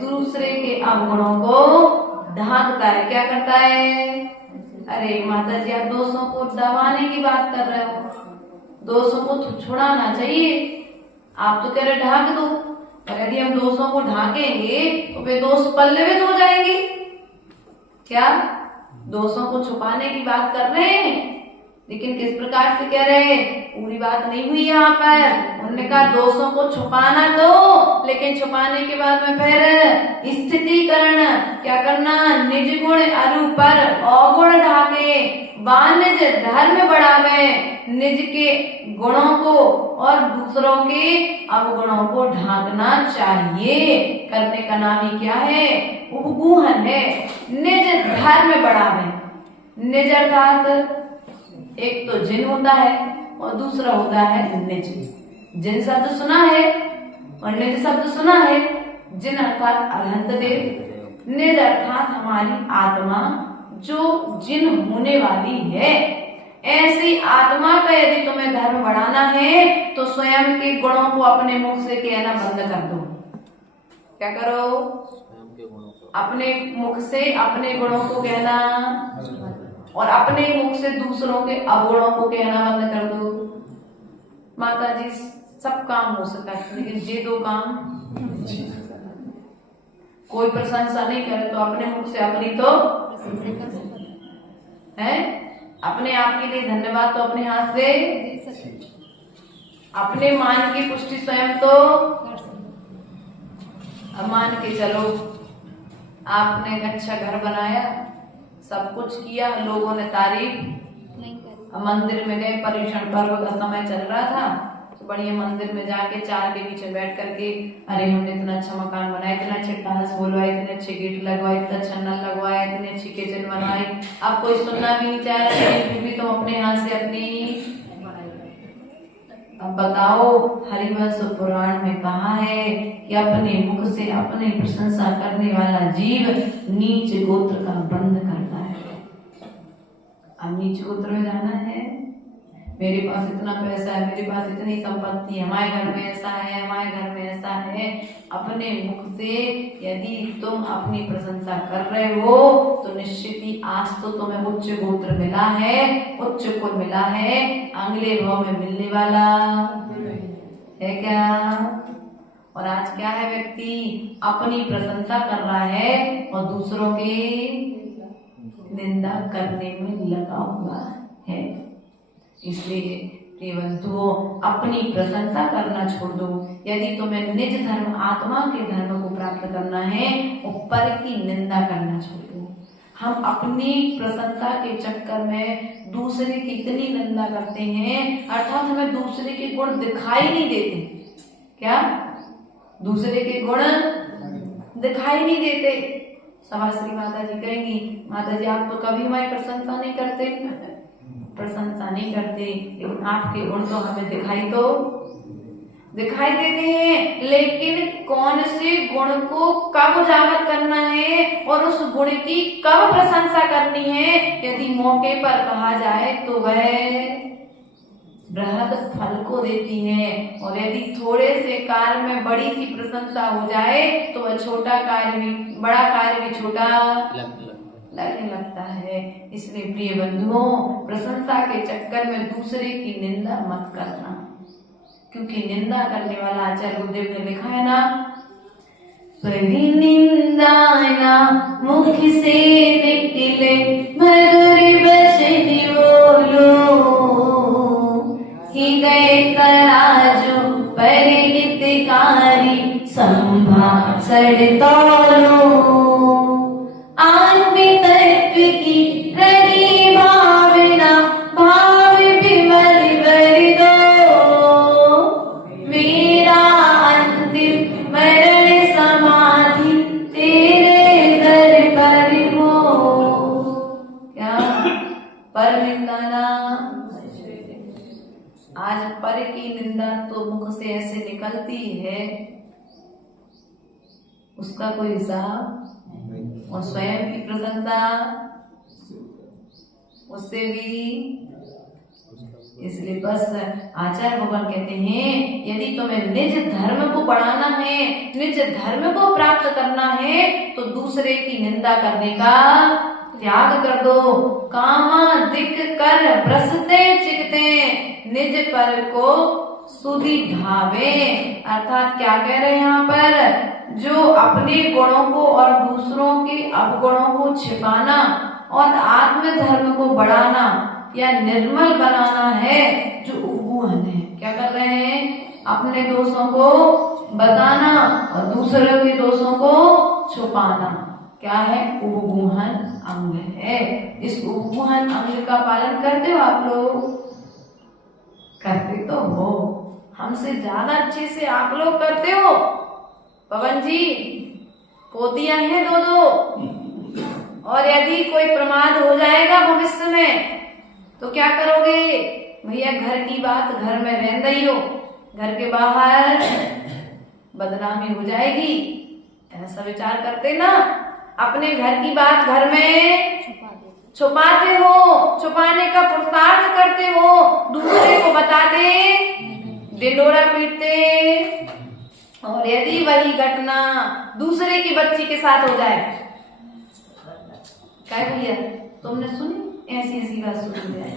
दूसरे के अवगुणों को ढांकता है। क्या करता है? अरे माता जी आप दोषों को दबाने की बात कर रहे हो, दोषों को छुड़ाना चाहिए, आप तो कह रहे ढाक दो, पर यदि हम दोषों को ढाकेंगे तो वे दोष पल्लवित हो जाएंगे। क्या दोषों को छुपाने की बात कर रहे हैं, लेकिन किस प्रकार से कह रहे हैं? पूरी बात नहीं हुई यहाँ पर। उन्होंने कहा दोषों को छुपाना दो, लेकिन छुपाने के बाद में फिर स्थितिकरण क्या करना? निज गुण अरूपर अवगुण ढाके, निज धर्म बढ़ावे, निज के गुणों को और दूसरों के अवगुणों को ढांकना चाहिए। करने का नाम ही क्या है? उपगूहन है। निज धर्म बढ़ावे, निज अर्थात एक तो जिन होता है और दूसरा होता है निज। जिन शब्द सुना है और निज शब्द सुना है। जिन अर्थात अरहंत देव, निज अर्थात हमारी आत्मा जो जिन होने वाली है। ऐसी आत्मा का यदि तुम्हें धर्म बढ़ाना है तो स्वयं के गुणों को अपने मुख से कहना बंद कर दो। क्या करो? अपने मुख से अपने गुणों को कहना और अपने मुख से दूसरों के अवगुणों को कहना बंद कर दो। माता जी सब काम हो सकता है, लेकिन ये दो काम, कोई प्रशंसा नहीं करे तो अपने मुख से अपनी तो है, अपने आप के लिए धन्यवाद तो अपने हाथ से, अपने मान की पुष्टि स्वयं तो। अब मान के चलो आपने एक अच्छा घर बनाया, सब कुछ किया, लोगों ने तारीफ, मंदिर में गए, पर्यूषण पर्व का समय चल रहा था, तो बढ़िया मंदिर में जाके चार के पीछे बैठ करके अरे हमने इतना अच्छा मकान बनाया, इतने अच्छे टाइल्स बोलवाए, इतने अच्छे गेट लगवाए, इतना अच्छा नल लगवाया, इतनी अच्छी किचन बनाई। अब कोई सुनना भी नहीं चाह रहा, फिर भी तुम अपने हाथ से अपनी। अब बताओ हरिवंश पुराण में कहा है कि अपने मुख से अपने प्रशंसा करने वाला जीव नीच गोत्र का बंध करता है। अब नीच गोत्र में जाना है, मेरे पास इतना पैसा है, मेरे पास इतनी संपत्ति है, हमारे घर में ऐसा है, हमारे घर में ऐसा है। अपने मुख से यदि तुम अपनी प्रशंसा कर रहे हो तो निश्चित ही आज तो तुम्हें उच्च गोत्र मिला है, उच्च कुल मिला है, अगले भाव में मिलने वाला है क्या? और आज क्या है? व्यक्ति अपनी प्रशंसा कर रहा है और दूसरों की निंदा करने में लगा हुआ है। इसलिए प्रिय बंधुओं, अपनी प्रशंसा करना छोड़ दो। यदि तुम्हें निज धर्म आत्मा के धर्म को प्राप्त करना है, ऊपर की निंदा करना छोड़ दो। हम अपनी प्रशंसा के चक्कर में दूसरे की इतनी निंदा करते हैं, अर्थात हमें दूसरे के गुण दिखाई नहीं देते। क्या? दूसरे के गुण दिखाई नहीं देते। सभाश्री माता जी कहेंगी, माता जी आप तो कभी हमारी प्रशंसा नहीं करते, प्रशंसा नहीं करते, लेकिन आपके गुण तो हमें दिखाई तो दिखाई देते हैं, लेकिन कौन से गुण को कब उजागर करना है और उस गुण की कब प्रशंसा करनी है, यदि मौके पर कहा जाए तो वह बृहद फल को देती है, और यदि थोड़े से कार्य में बड़ी सी प्रशंसा हो जाए तो वह छोटा कार्य भी, बड़ा कार्य भी छोटा लगने लगता है। इसलिए प्रिय बंधुओं, प्रशंसा के चक्कर में दूसरे की निंदा मत करना, क्योंकि निंदा करने वाला आचार्य गुरुदेव ने लिखा है ना, परिनिंदाना मुख से निकले मधुर बचन बोलो, हृदय तराजू पर हितकारी संभाषण तोलो, आत्म तत्व की रड़ी भावना भाव विमल वर दो, मेरा अंतिम मरण समाधि तेरे दर पर हो। क्या पर निंदाना, आज पर की निंदा तो मुख से ऐसे निकलती है, उसका कोई हिसाब, और स्वयं की प्रशंसा उससे भी। इसलिए बस आचार्य भगवान कहते हैं, यदि तुम्हें निज धर्म को बढ़ाना है, निज धर्म को प्राप्त करना है, तो दूसरे की निंदा करने का त्याग कर दो। कामा दिक कर ब्रसते चिकते निज पर को सुधि ढावे, अर्थात क्या कह रहे हैं यहाँ पर, जो अपने गुणों को और दूसरों के अवगुणों को छिपाना और आत्म धर्म को बढ़ाना या निर्मल बनाना है, जो उगुहन है, क्या कर रहे हैं, अपने दोषों को बताना और दूसरों के दोषों को छुपाना, क्या है, उगुहन अंग है। इस उगुहन अंग का पालन करते हो आप लोग? करते तो हो, हमसे ज्यादा अच्छे से आप लोग करते हो। पवन जी, पोतियां हैं दो दो, और यदि कोई प्रमाद हो जाएगा भविष्य में तो क्या करोगे? भैया घर की बात घर में रह रही हो, घर के बाहर बदनामी हो जाएगी, ऐसा विचार करते ना। अपने घर की बात घर में छुपाते हो, छुपाने का पुरुषार्थ करते हो, दूसरे को बताते डिंडोरा पीटते, और यदि वही घटना दूसरे की बच्ची के साथ हो जाए, क्या भैया तुमने सुनी ऐसी ऐसी बात सुनी है?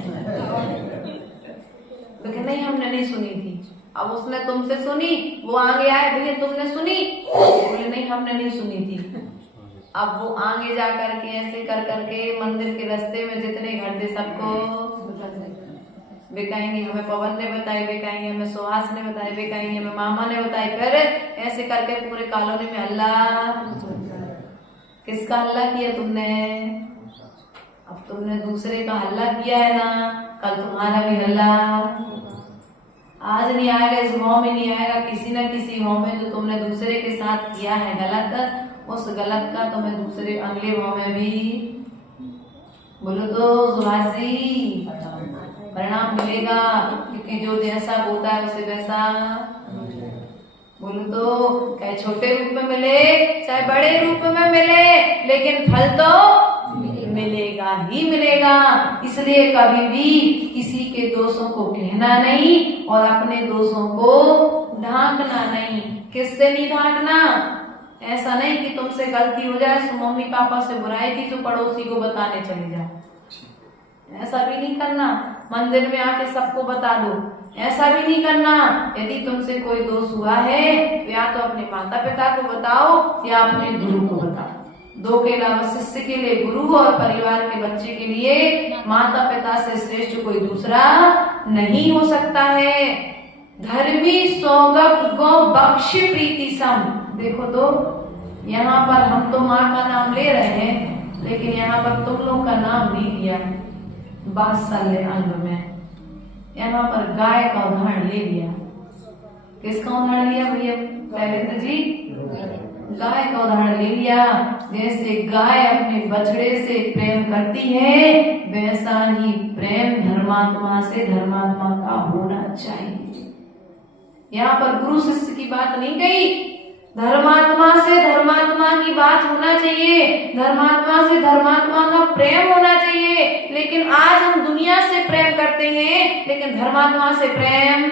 तो नहीं, हमने नहीं सुनी थी। अब उसने तुमसे सुनी, वो आगे आए, भैया तुमने सुनी? बोले नहीं, हमने नहीं सुनी थी। अब वो आगे जा करके ऐसे कर करके मंदिर के रास्ते में जितने घर थे सबको वे कहेंगे हमें पवन ने बताई, वे कहेंगे हमें सुहास ने बताई, वे कहेंगे हमें मामा ने बताई, फिर ऐसे करके पूरे कॉलोनी में हल्ला। किसका हल्ला किया तुमने? अब तुमने दूसरे का हल्ला किया है ना, कल तुम्हारा भी हल्ला आज नहीं आएगा, इस गाँव में नहीं आएगा, किसी न किसी गाँव में जो तुमने दूसरे के साथ किया है गलत, उस गलत का तुम्हें दूसरे अगले गाँव में भी, बोलो तो सुभाष जी, परिणाम मिलेगा, क्योंकि जो जैसा होता है उसे वैसा, बोलो तो चाहे छोटे रूप में मिले चाहे बड़े रूप में मिले, लेकिन फल तो मिलेगा ही मिलेगा। इसलिए कभी भी किसी के दोषों को कहना नहीं और अपने दोषों को ढांकना नहीं। किससे नहीं ढांकना? ऐसा नहीं कि तुमसे गलती हो जाए तो मम्मी पापा से बुराई थी तो पड़ोसी को बताने चले जाओ, ऐसा भी नहीं करना। मंदिर में आके सबको बता दो, ऐसा भी नहीं करना। यदि तुमसे कोई दोष हुआ है तो या तो अपने माता पिता को बताओ या अपने गुरु को बताओ। दो के अलावा शिष्य के लिए गुरु और परिवार के बच्चे के लिए माता पिता से श्रेष्ठ कोई दूसरा नहीं हो सकता है। धर्मी सौगप गो बख्श प्रीति सम। देखो तो यहाँ पर हम तो माँ का नाम ले रहे हैं, लेकिन यहाँ पर तुम लोग का नाम नहीं लिया। वात्सल्य अंग में यहाँ पर गाय का उदाहरण ले लिया। किसका उदाहरण लिया भैया? शैलेंद्र जी, गाय का उदाहरण ले लिया। जैसे गाय अपने बछड़े से प्रेम करती है, वैसा ही प्रेम धर्मात्मा से धर्मात्मा का होना चाहिए। यहाँ पर गुरु शिष्य की बात नहीं कही, धर्मात्मा से धर्मात्मा की बात होना चाहिए, धर्मात्मा से धर्मात्मा का प्रेम होना चाहिए। लेकिन आज हम दुनिया से प्रेम करते हैं, लेकिन धर्मात्मा से प्रेम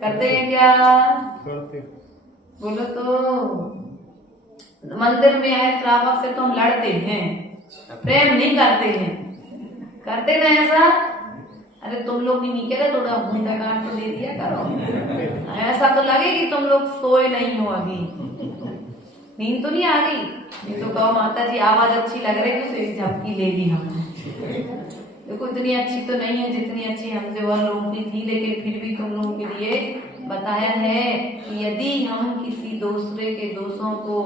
करते हैं क्या? करते। बोलो तो। मंदिर में आए श्रावक से तो हम लड़ते हैं, प्रेम नहीं करते हैं। करते ना ऐसा? अरे तुम लोग नहीं कह रहे, थोड़ा घूंटा काट तो दे दिया करो। ऐसा तो लगे कि तुम लोग सोए नहीं हो अभी, नींद तो नहीं आ गई। नहीं तो कहो माता जी आवाज अच्छी लग रही है, तो झपकी ले ली हमने। देखो इतनी अच्छी तो नहीं है जितनी अच्छी हमसे और लोगों की थी, लेकिन फिर भी तुम लोगों के लिए बताया है कि यदि हम किसी दूसरे के दोषों को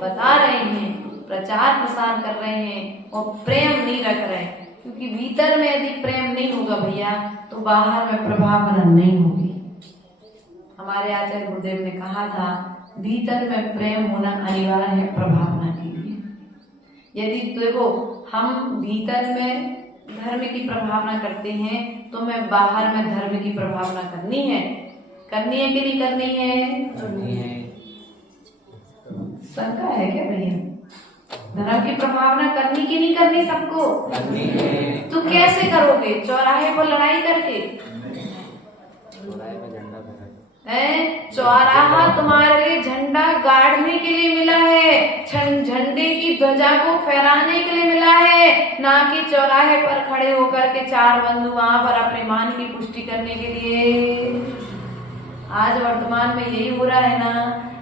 बता रहे हैं, प्रचार प्रसार कर रहे हैं और प्रेम नहीं रख रहे हैं, क्योंकि भीतर में यदि प्रेम नहीं होगा भैया तो बाहर में प्रभावना नहीं होगी। हमारे आचार्य गुरुदेव ने कहा था भीतर में प्रेम होना अनिवार्य है प्रभावना के लिए। यदि देखो हम भीतर में धर्म की प्रभावना करते हैं तो मैं बाहर में धर्म की प्रभावना करनी है कि नहीं करनी है? शंका है क्या भैया? धर्म की प्रभावना करनी कि नहीं करनी सबको? तो कैसे करोगे? चौराहे पर लड़ाई करके? चौराहा तुम्हारे लिए झंडा गाड़ने के लिए मिला है, झंडे की ध्वजा को फहराने के लिए मिला है, ना कि चौराहे पर खड़े होकर के चार बंधु वहां पर अपने मान की पुष्टि करने के लिए। आज वर्तमान में यही हो रहा है ना,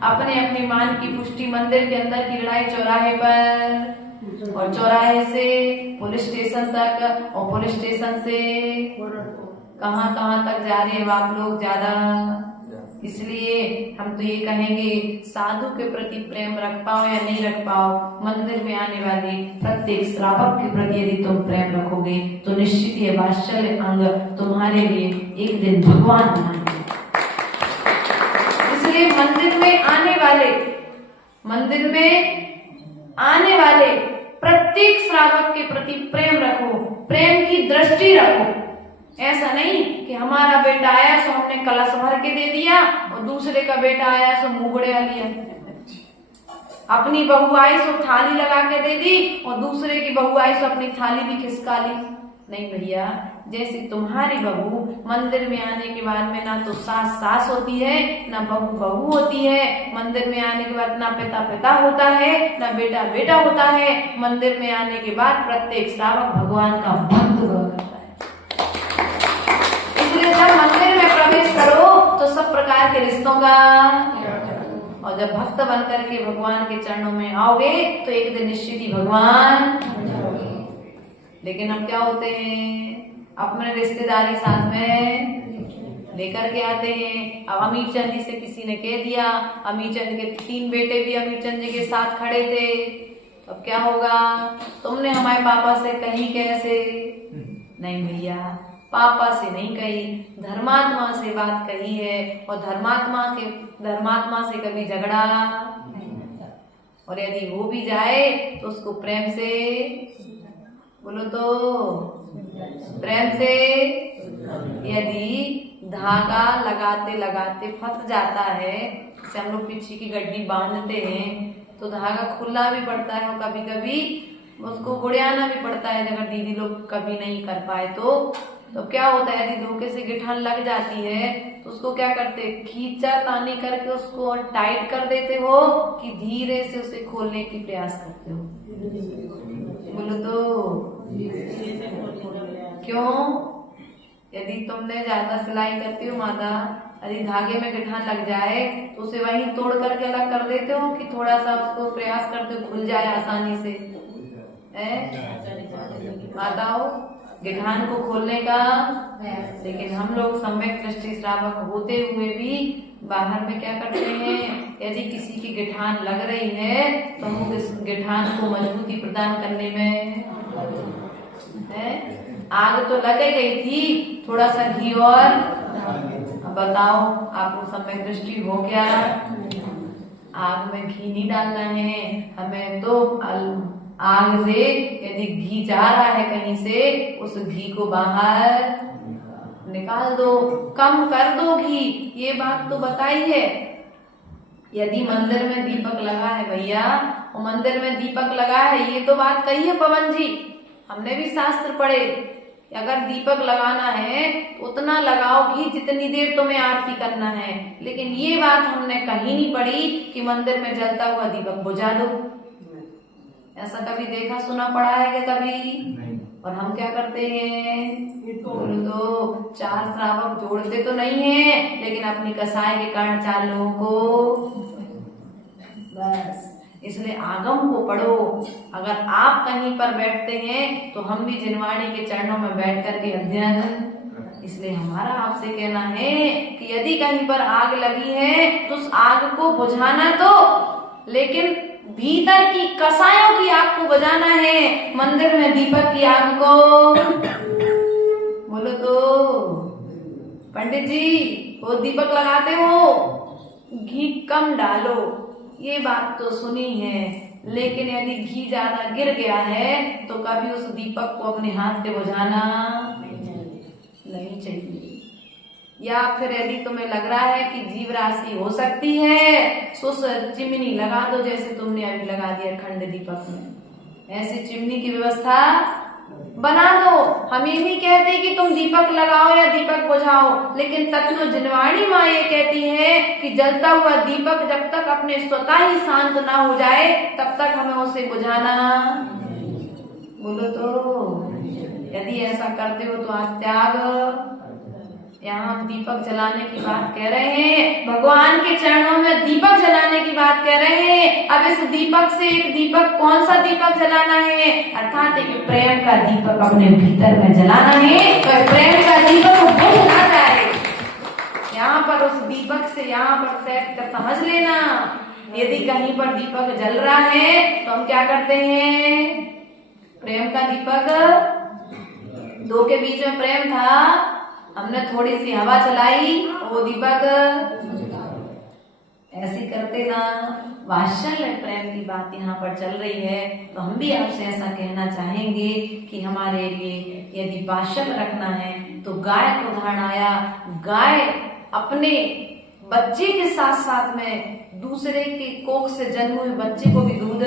अपने अपने मान की पुष्टि मंदिर के अंदर की लड़ाई चौराहे पर, और चौराहे से पुलिस स्टेशन तक, और पुलिस स्टेशन से कहां कहां तक जा रहे हैं आप लोग ज्यादा। इसलिए हम तो ये कहेंगे साधु के प्रति प्रेम रख पाओ या नहीं रख पाओ, मंदिर में आने वाले प्रत्येक श्रावक के प्रति यदि तुम प्रेम रखोगे तो निश्चित ये वात्सल्य अंग तुम्हारे लिए एक दिन भगवान बनाएंगे। इसलिए मंदिर में आने वाले प्रत्येक श्रावक के प्रति प्रेम रखो, प्रेम की दृष्टि रखो। ऐसा नहीं कि हमारा बेटा आया सो हमने कलश भर के दे दिया और दूसरे का बेटा आया सो मुगड़े लिया, अपनी बहू आई सो थाली लगा के दे दी और दूसरे की बहू आई सो अपनी थाली भी खिसका ली। नहीं भैया, जैसे तुम्हारी बहू मंदिर में आने के बाद में ना तो सास होती है, ना बहू होती है। मंदिर में आने के बाद ना पिता होता है, ना बेटा होता है। मंदिर में आने के बाद प्रत्येक श्रावक भगवान का भक्त हुआ करता है। इसलिए जब मंदिर में प्रवेश करो तो सब प्रकार के रिश्तों का, और जब भक्त बनकर के भगवान के चरणों में आओगे तो एक दिन निश्चित ही भगवान। लेकिन हम क्या होते हैं, अपने रिश्तेदारी साथ में लेकर के आते हैं। अब अमीर चंद जी से किसी ने कह दिया, अमीर चंद के 3 बेटे भी अमीर चंद जी के साथ खड़े थे, तो अब क्या होगा? तुमने हमारे पापा से कही कैसे? नहीं भैया, पापा से नहीं कही, धर्मात्मा से बात कही है, और धर्मात्मा से कभी झगड़ा, और यदि हो भी जाए तो उसको प्रेम से, बोलो तो, प्रेम से। यदि धागा लगाते लगाते फंस जाता है, जैसे हम लोग पीछे की गड्डी बांधते हैं तो धागा खुलना भी पड़ता है और कभी कभी उसको गुड़ियाना भी पड़ता है। अगर दीदी लोग कभी नहीं कर पाए तो क्या होता है, यदि धोखे से गिठान लग जाती है तो उसको क्या करते, खींचा तानी करके उसको और टाइट कर देते हो कि धीरे से उसे खोलने की प्रयास करते हो? बोलो तो क्यों? यदि तुमने ज्यादा सिलाई करती हो माता, यदि धागे में गिठान लग जाए तो उसे वहीं तोड़ करके अलग कर देते हो कि थोड़ा सा उसको प्रयास करते हो खुल जाए आसानी से? माताओं, गिठान को खोलने का। लेकिन हम लोग सम्यक दृष्टि श्रावक होते हुए भी बाहर में क्या करते हैं, यदि किसी की गिठान लग रही है तो हम उस गिठान को मजबूती प्रदान करने में आग तो लग गई थी, थोड़ा सा घी और, बताओ आपको सम्यक दृष्टि हो क्या? आग में घी नहीं डालना है हमें, तो आग से यदि घी जा रहा है कहीं से, उस घी को बाहर निकाल दो, कम कर दो घी, ये बात तो बताई है। यदि मंदिर में दीपक लगा है भैया, और मंदिर में दीपक लगा है, ये तो बात कही है पवन जी, हमने भी शास्त्र पढ़े, अगर दीपक लगाना है तो उतना लगाओ घी जितनी देर तुम्हें आरती करना है। लेकिन ये बात हमने कहीं नहीं पढ़ी कि मंदिर में जलता हुआ दीपक बुझा दो। ऐसा कभी देखा सुना पड़ा है कि कभी नहीं। और हम क्या करते हैं, तो 4 श्रावक जोड़ते तो नहीं है, लेकिन अपनी कसाई के कारण 4 लोगों को बस। इसलिए आगम को पढ़ो। अगर आप कहीं पर बैठते हैं तो हम भी जिनवाणी के चरणों में बैठ करके अध्ययन। इसलिए हमारा आपसे कहना है कि यदि कहीं पर आग लगी है तो उस आग को बुझाना तो, लेकिन भीतर की कसायों की आग को बुझाना है, मंदिर में दीपक की आग को बोलो तो। पंडित जी वो दीपक लगाते हो, घी कम डालो, ये बात तो सुनी है, लेकिन यदि घी ज्यादा गिर गया है तो कभी उस दीपक को अपने हाथ से बुझाना नहीं चाहिए। या फिर यदि तुम्हें लग रहा है कि जीव राशि हो सकती है, तो चिमनी लगा दो, जैसे तुमने अभी लगा दिया अखंड दीपक में, ऐसी चिमनी की व्यवस्था बना दो। हम ये नहीं कहते कि तुम दीपक लगाओ या दीपक बुझाओ, लेकिन तत्व जिनवाणी माँ ये कहती है कि जलता हुआ दीपक जब तक अपने स्वतः ही शांत ना हो जाए तब तक हमें उसे बुझाना बोलो तो। यदि ऐसा करते हो तो आज त्याग। यहाँ हम दीपक जलाने की बात कह रहे हैं, भगवान के चरणों में दीपक जलाने की बात कह रहे हैं। अब इस दीपक से एक दीपक, कौन सा दीपक जलाना है, अर्थात एक प्रेम का दीपक अपने भीतर में जलाना है, तो प्रेम का दीपक बुझ ना जाए। यहाँ पर उस दीपक से यहाँ पर सेट कर समझ लेना। यदि कहीं पर दीपक जल रहा है तो हम क्या करते हैं, प्रेम का दीपक, 2 के बीच में प्रेम था, हमने थोड़ी सी हवा चलाई तो वो दीपक ऐसी करते ना। वात्सल्य प्रेम की बात यहाँ पर चल रही है, तो हम भी आपसे ऐसा कहना चाहेंगे कि हमारे लिए यदि वात्सल्य रखना है तो गाय को उदाहरण आया, गाय अपने बच्चे के साथ साथ में दूसरे के कोख से जन्म हुए बच्चे को भी दूध।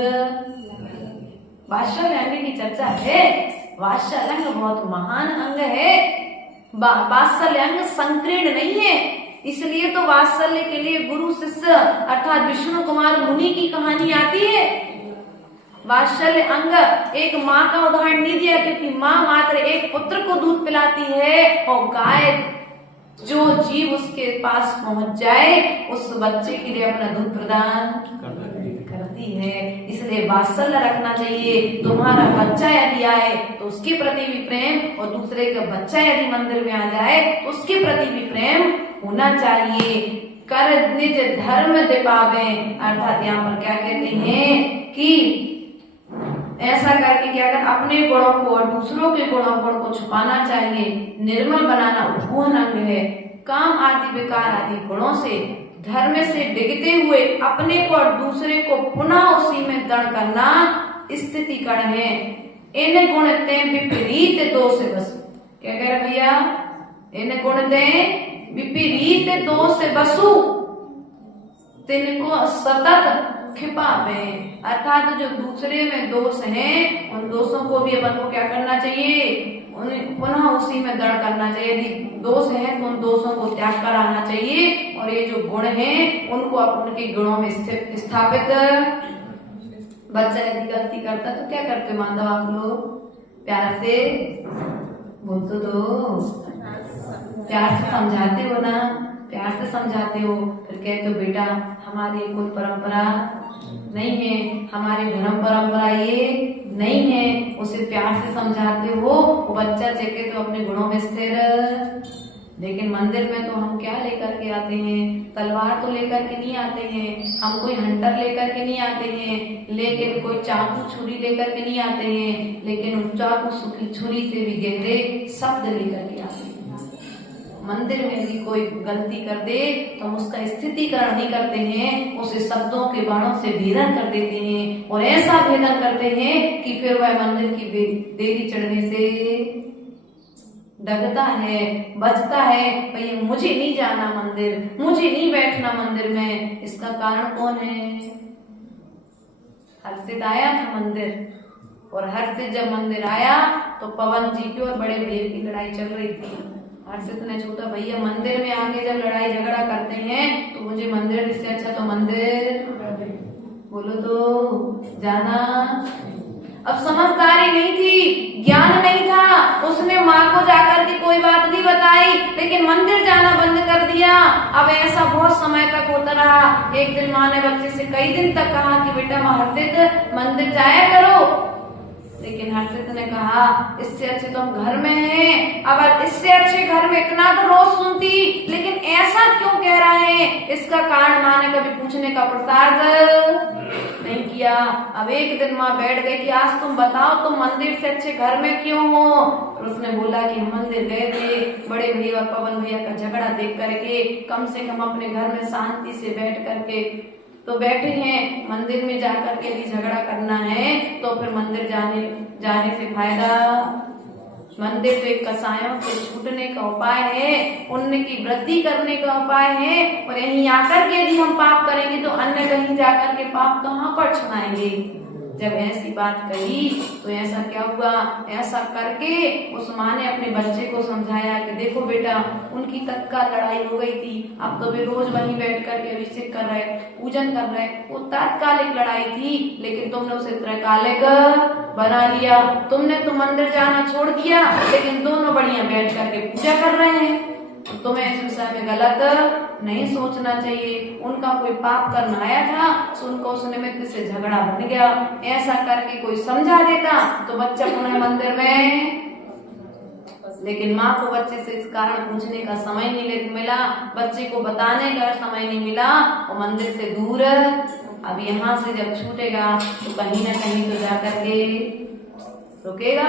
वात्सल्य अंग की चर्चा है, वात्सल्य अंग बहुत महान अंग है, वात्सल्य अंग संकीर्ण नहीं है। इसलिए तो वात्सल्य के लिए गुरु शिष्य अर्थात विष्णु कुमार मुनि की कहानी आती है। वात्सल्य अंग एक माँ का उदाहरण नहीं दिया, क्योंकि माँ मात्र एक पुत्र को दूध पिलाती है, और गाय जो जीव उसके पास पहुंच जाए उस बच्चे के लिए अपना दूध प्रदान करती है। इसलिए वात्सल्य रखना चाहिए। तुम्हारा बच्चा यदि आए तो उसके प्रति भी प्रेम, और दूसरे का बच्चा यदि मंदिर में आ जाए तो उसके प्रति भी प्रेम होना चाहिए। कर निज धर्म दिपावे, अर्थात यहाँ पर क्या कहते हैं कि ऐसा करके क्या कर अपने गुणों को और दूसरों के गुणों को छुपाना चाहिए। निर्मल बनाना उपगुण अंग है। काम आदि विकार आदि गुणों से धर्म से डिगते हुए अपने को और दूसरे को पुनः उसी में दृढ़ करना स्थिति कण है। इन गुण ते विपरीत दोष बसु, क्या कह रहे भैया, इन गुण ते विपरीत दोष बसु तिनको सतत खिपावे, अर्थात जो दूसरे में दोष हैं उन दोषों को भी अपन को क्या करना चाहिए, उन्हें पुनः उसी में दृढ़ करना चाहिए। यदि दोष है तो उन दोषों को त्याग कर आना चाहिए, और ये जो गुण हैं उनको उनके गुणों में स्थापित। बच्चा यदि गलती करता तो क्या करते माधव आप लोग, प्यार से बोल तो प्यार से समझाते हो ना, प्यार से समझाते हो, फिर कहते हो बेटा हमारी कोई परंपरा नहीं है, हमारी धर्म परंपरा ये नहीं है, उसे प्यार से समझाते हो, वो बच्चा चेके तो अपने गुणों में स्थिर। लेकिन मंदिर में तो हम क्या लेकर के आते हैं, तलवार तो लेकर के नहीं आते हैं, हम कोई हंटर लेकर के नहीं आते हैं, लेकिन कोई चाकू छुरी लेकर के नहीं आते हैं, लेकिन चाकू छुरी से भी गहरे शब्द लेकर के आते हैं। मंदिर में भी कोई गलती कर दे तो हम उसका स्थितिकरण नहीं करते हैं, उसे शब्दों के बाणों से भेदन कर देते हैं, और ऐसा भेदन करते हैं कि फिर वह मंदिर की देवी चढ़ने से डगता है, बचता है भाई मुझे नहीं जाना मंदिर, मुझे नहीं बैठना मंदिर में, इसका कारण कौन है? हर्षित आया था मंदिर, और हर्षित जब मंदिर आया तो पवन जी की और बड़े भैया की लड़ाई चल रही थी। हर्षित ने सोचा भैया मंदिर में आके जब लड़ाई झगड़ा करते हैं तो मुझे मंदिर से अच्छा तो मंदिर, बोलो तो जाना। अब समझदारी नहीं थी, ज्ञान नहीं था, उसने माँ को जाकर के कोई बात नहीं बताई, लेकिन मंदिर जाना बंद कर दिया। अब ऐसा बहुत समय तक होता रहा। एक दिन माँ ने बच्चे से कई दिन तक कहा कि बेटा हर्षित मंदिर जाया करो, लेकिन हर्षित ने कहा इससे अच्छे तो हम घर में हैं। अब इससे अच्छे घर में इतना तो रोज सुनती, लेकिन ऐसा क्यों कह रहे हैं? इसका कारण माँ ने कभी पूछने का प्रसाद नहीं किया। अब एक दिन माँ बैठ गई कि आज तुम बताओ तुम मंदिर से अच्छे घर में क्यों हो? और उसने बोला कि हम मंदिर गए थे, बड़े भैया और पवन भैया का झगड़ा देख करके कम से कम अपने घर में शांति से बैठ करके तो बैठे हैं, मंदिर में जाकर के भी झगड़ा करना है तो फिर मंदिर जाने से फायदा? मंदिर तो एक कसायों से छूटने का उपाय है, पुण्य की वृद्धि करने का उपाय है। और यहीं आकर के यदि हम पाप करेंगे तो अन्य कहीं जाकर के पाप कहाँ पर छुड़ाएंगे? जब ऐसी बात कही तो ऐसा क्या हुआ, ऐसा करके उस माँ ने अपने बच्चे को समझाया कि देखो बेटा उनकी तत्काल लड़ाई हो गई थी, अब तो वे रोज वहीं बैठ करके अभिषेक कर रहे, पूजन कर रहे, वो तात्कालिक लड़ाई थी, लेकिन तुमने उसे त्रैकालिक बना लिया। तुमने तो मंदिर जाना छोड़ दिया, लेकिन दोनों बढ़िया बैठ करके पूजा कर रहे हैं। तुम्हें इस विषय में गलत नहीं सोचना चाहिए। उनका कोई पाप करना आया था तो उनको उस निमित्त से झगड़ा बन गया। ऐसा करके कोई समझा देता तो बच्चा पुनः मंदिर में, लेकिन माँ को बच्चे से इस कारण पूछने का समय नहीं मिला, बच्चे को बताने का समय नहीं मिला, वो मंदिर से दूर। अब यहाँ से जब छूटेगा तो कहीं ना कहीं तो जाकर के रुकेगा,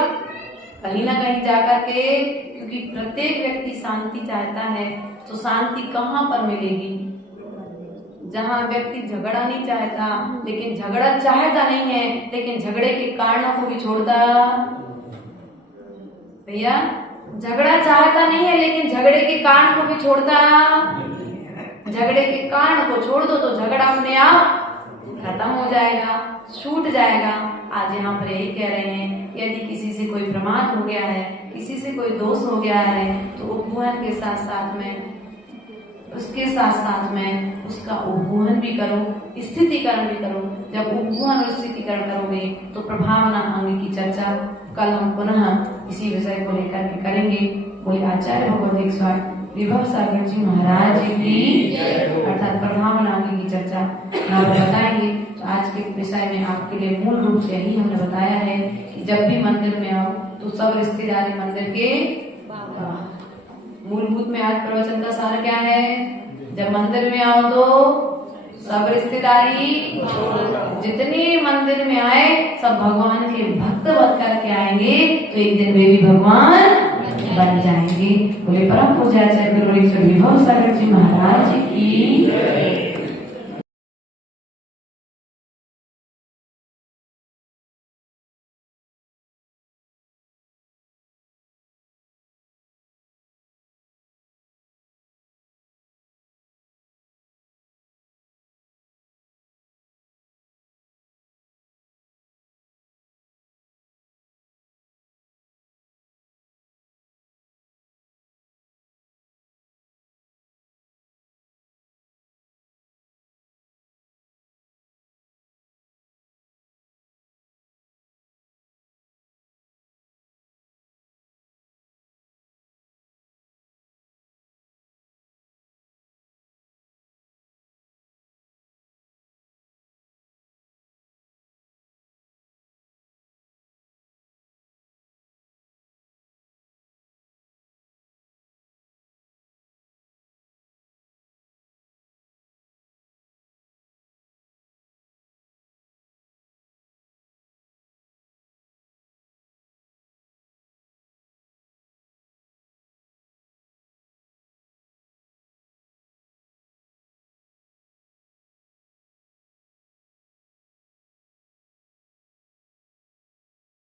कहीं ना कहीं जाकर के, क्योंकि प्रत्येक व्यक्ति शांति चाहता है तो शांति कहाँ पर मिलेगी? जहाँ व्यक्ति झगड़ा नहीं चाहता, लेकिन झगड़ा चाहता नहीं है, लेकिन झगड़े के कारणों को भी छोड़ता। भैया झगड़ा चाहता नहीं है, लेकिन झगड़े के कारण को भी छोड़ता। झगड़े के कारण को छोड़ दो तो झगड़ा अपने आप खत्म हो जाएगा, छूट जाएगा। आज यहाँ पर यही कह रहे हैं, यदि किसी से कोई प्रमाद हो गया है, किसी से कोई दोष हो गया है, तो उपमोहन के साथ साथ में उसके साथ साथ में उसका उपमोहन भी करो, स्थितिकरण भी करो। जब उपमोहन और स्थितिकरण करोगे तो प्रभावना अंग की चर्चा कल हम पुनः इसी विषय को लेकर के करेंगे। बोले आचार्य भगवत स्वामी विभव सागर जी महाराज की, अर्थात प्रभावना अंग की चर्चा हम बताएंगे। तो आज के विषय में आपके लिए मूल रूप से यही हमने बताया है कि जब भी मंदिर में आओ तो सब रिश्तेदारी मंदिर के मूलभूत में आज प्रवचन का सार क्या है? जब मंदिर में आओ तो सब रिश्तेदारी, जितने मंदिर में आए सब भगवान के भक्त बन करके आएंगे, तो एक दिन वे भी भगवान बन जाएंगे। बोले परम पूज्य आचार्य गुरु विभव सागर जी महाराज की।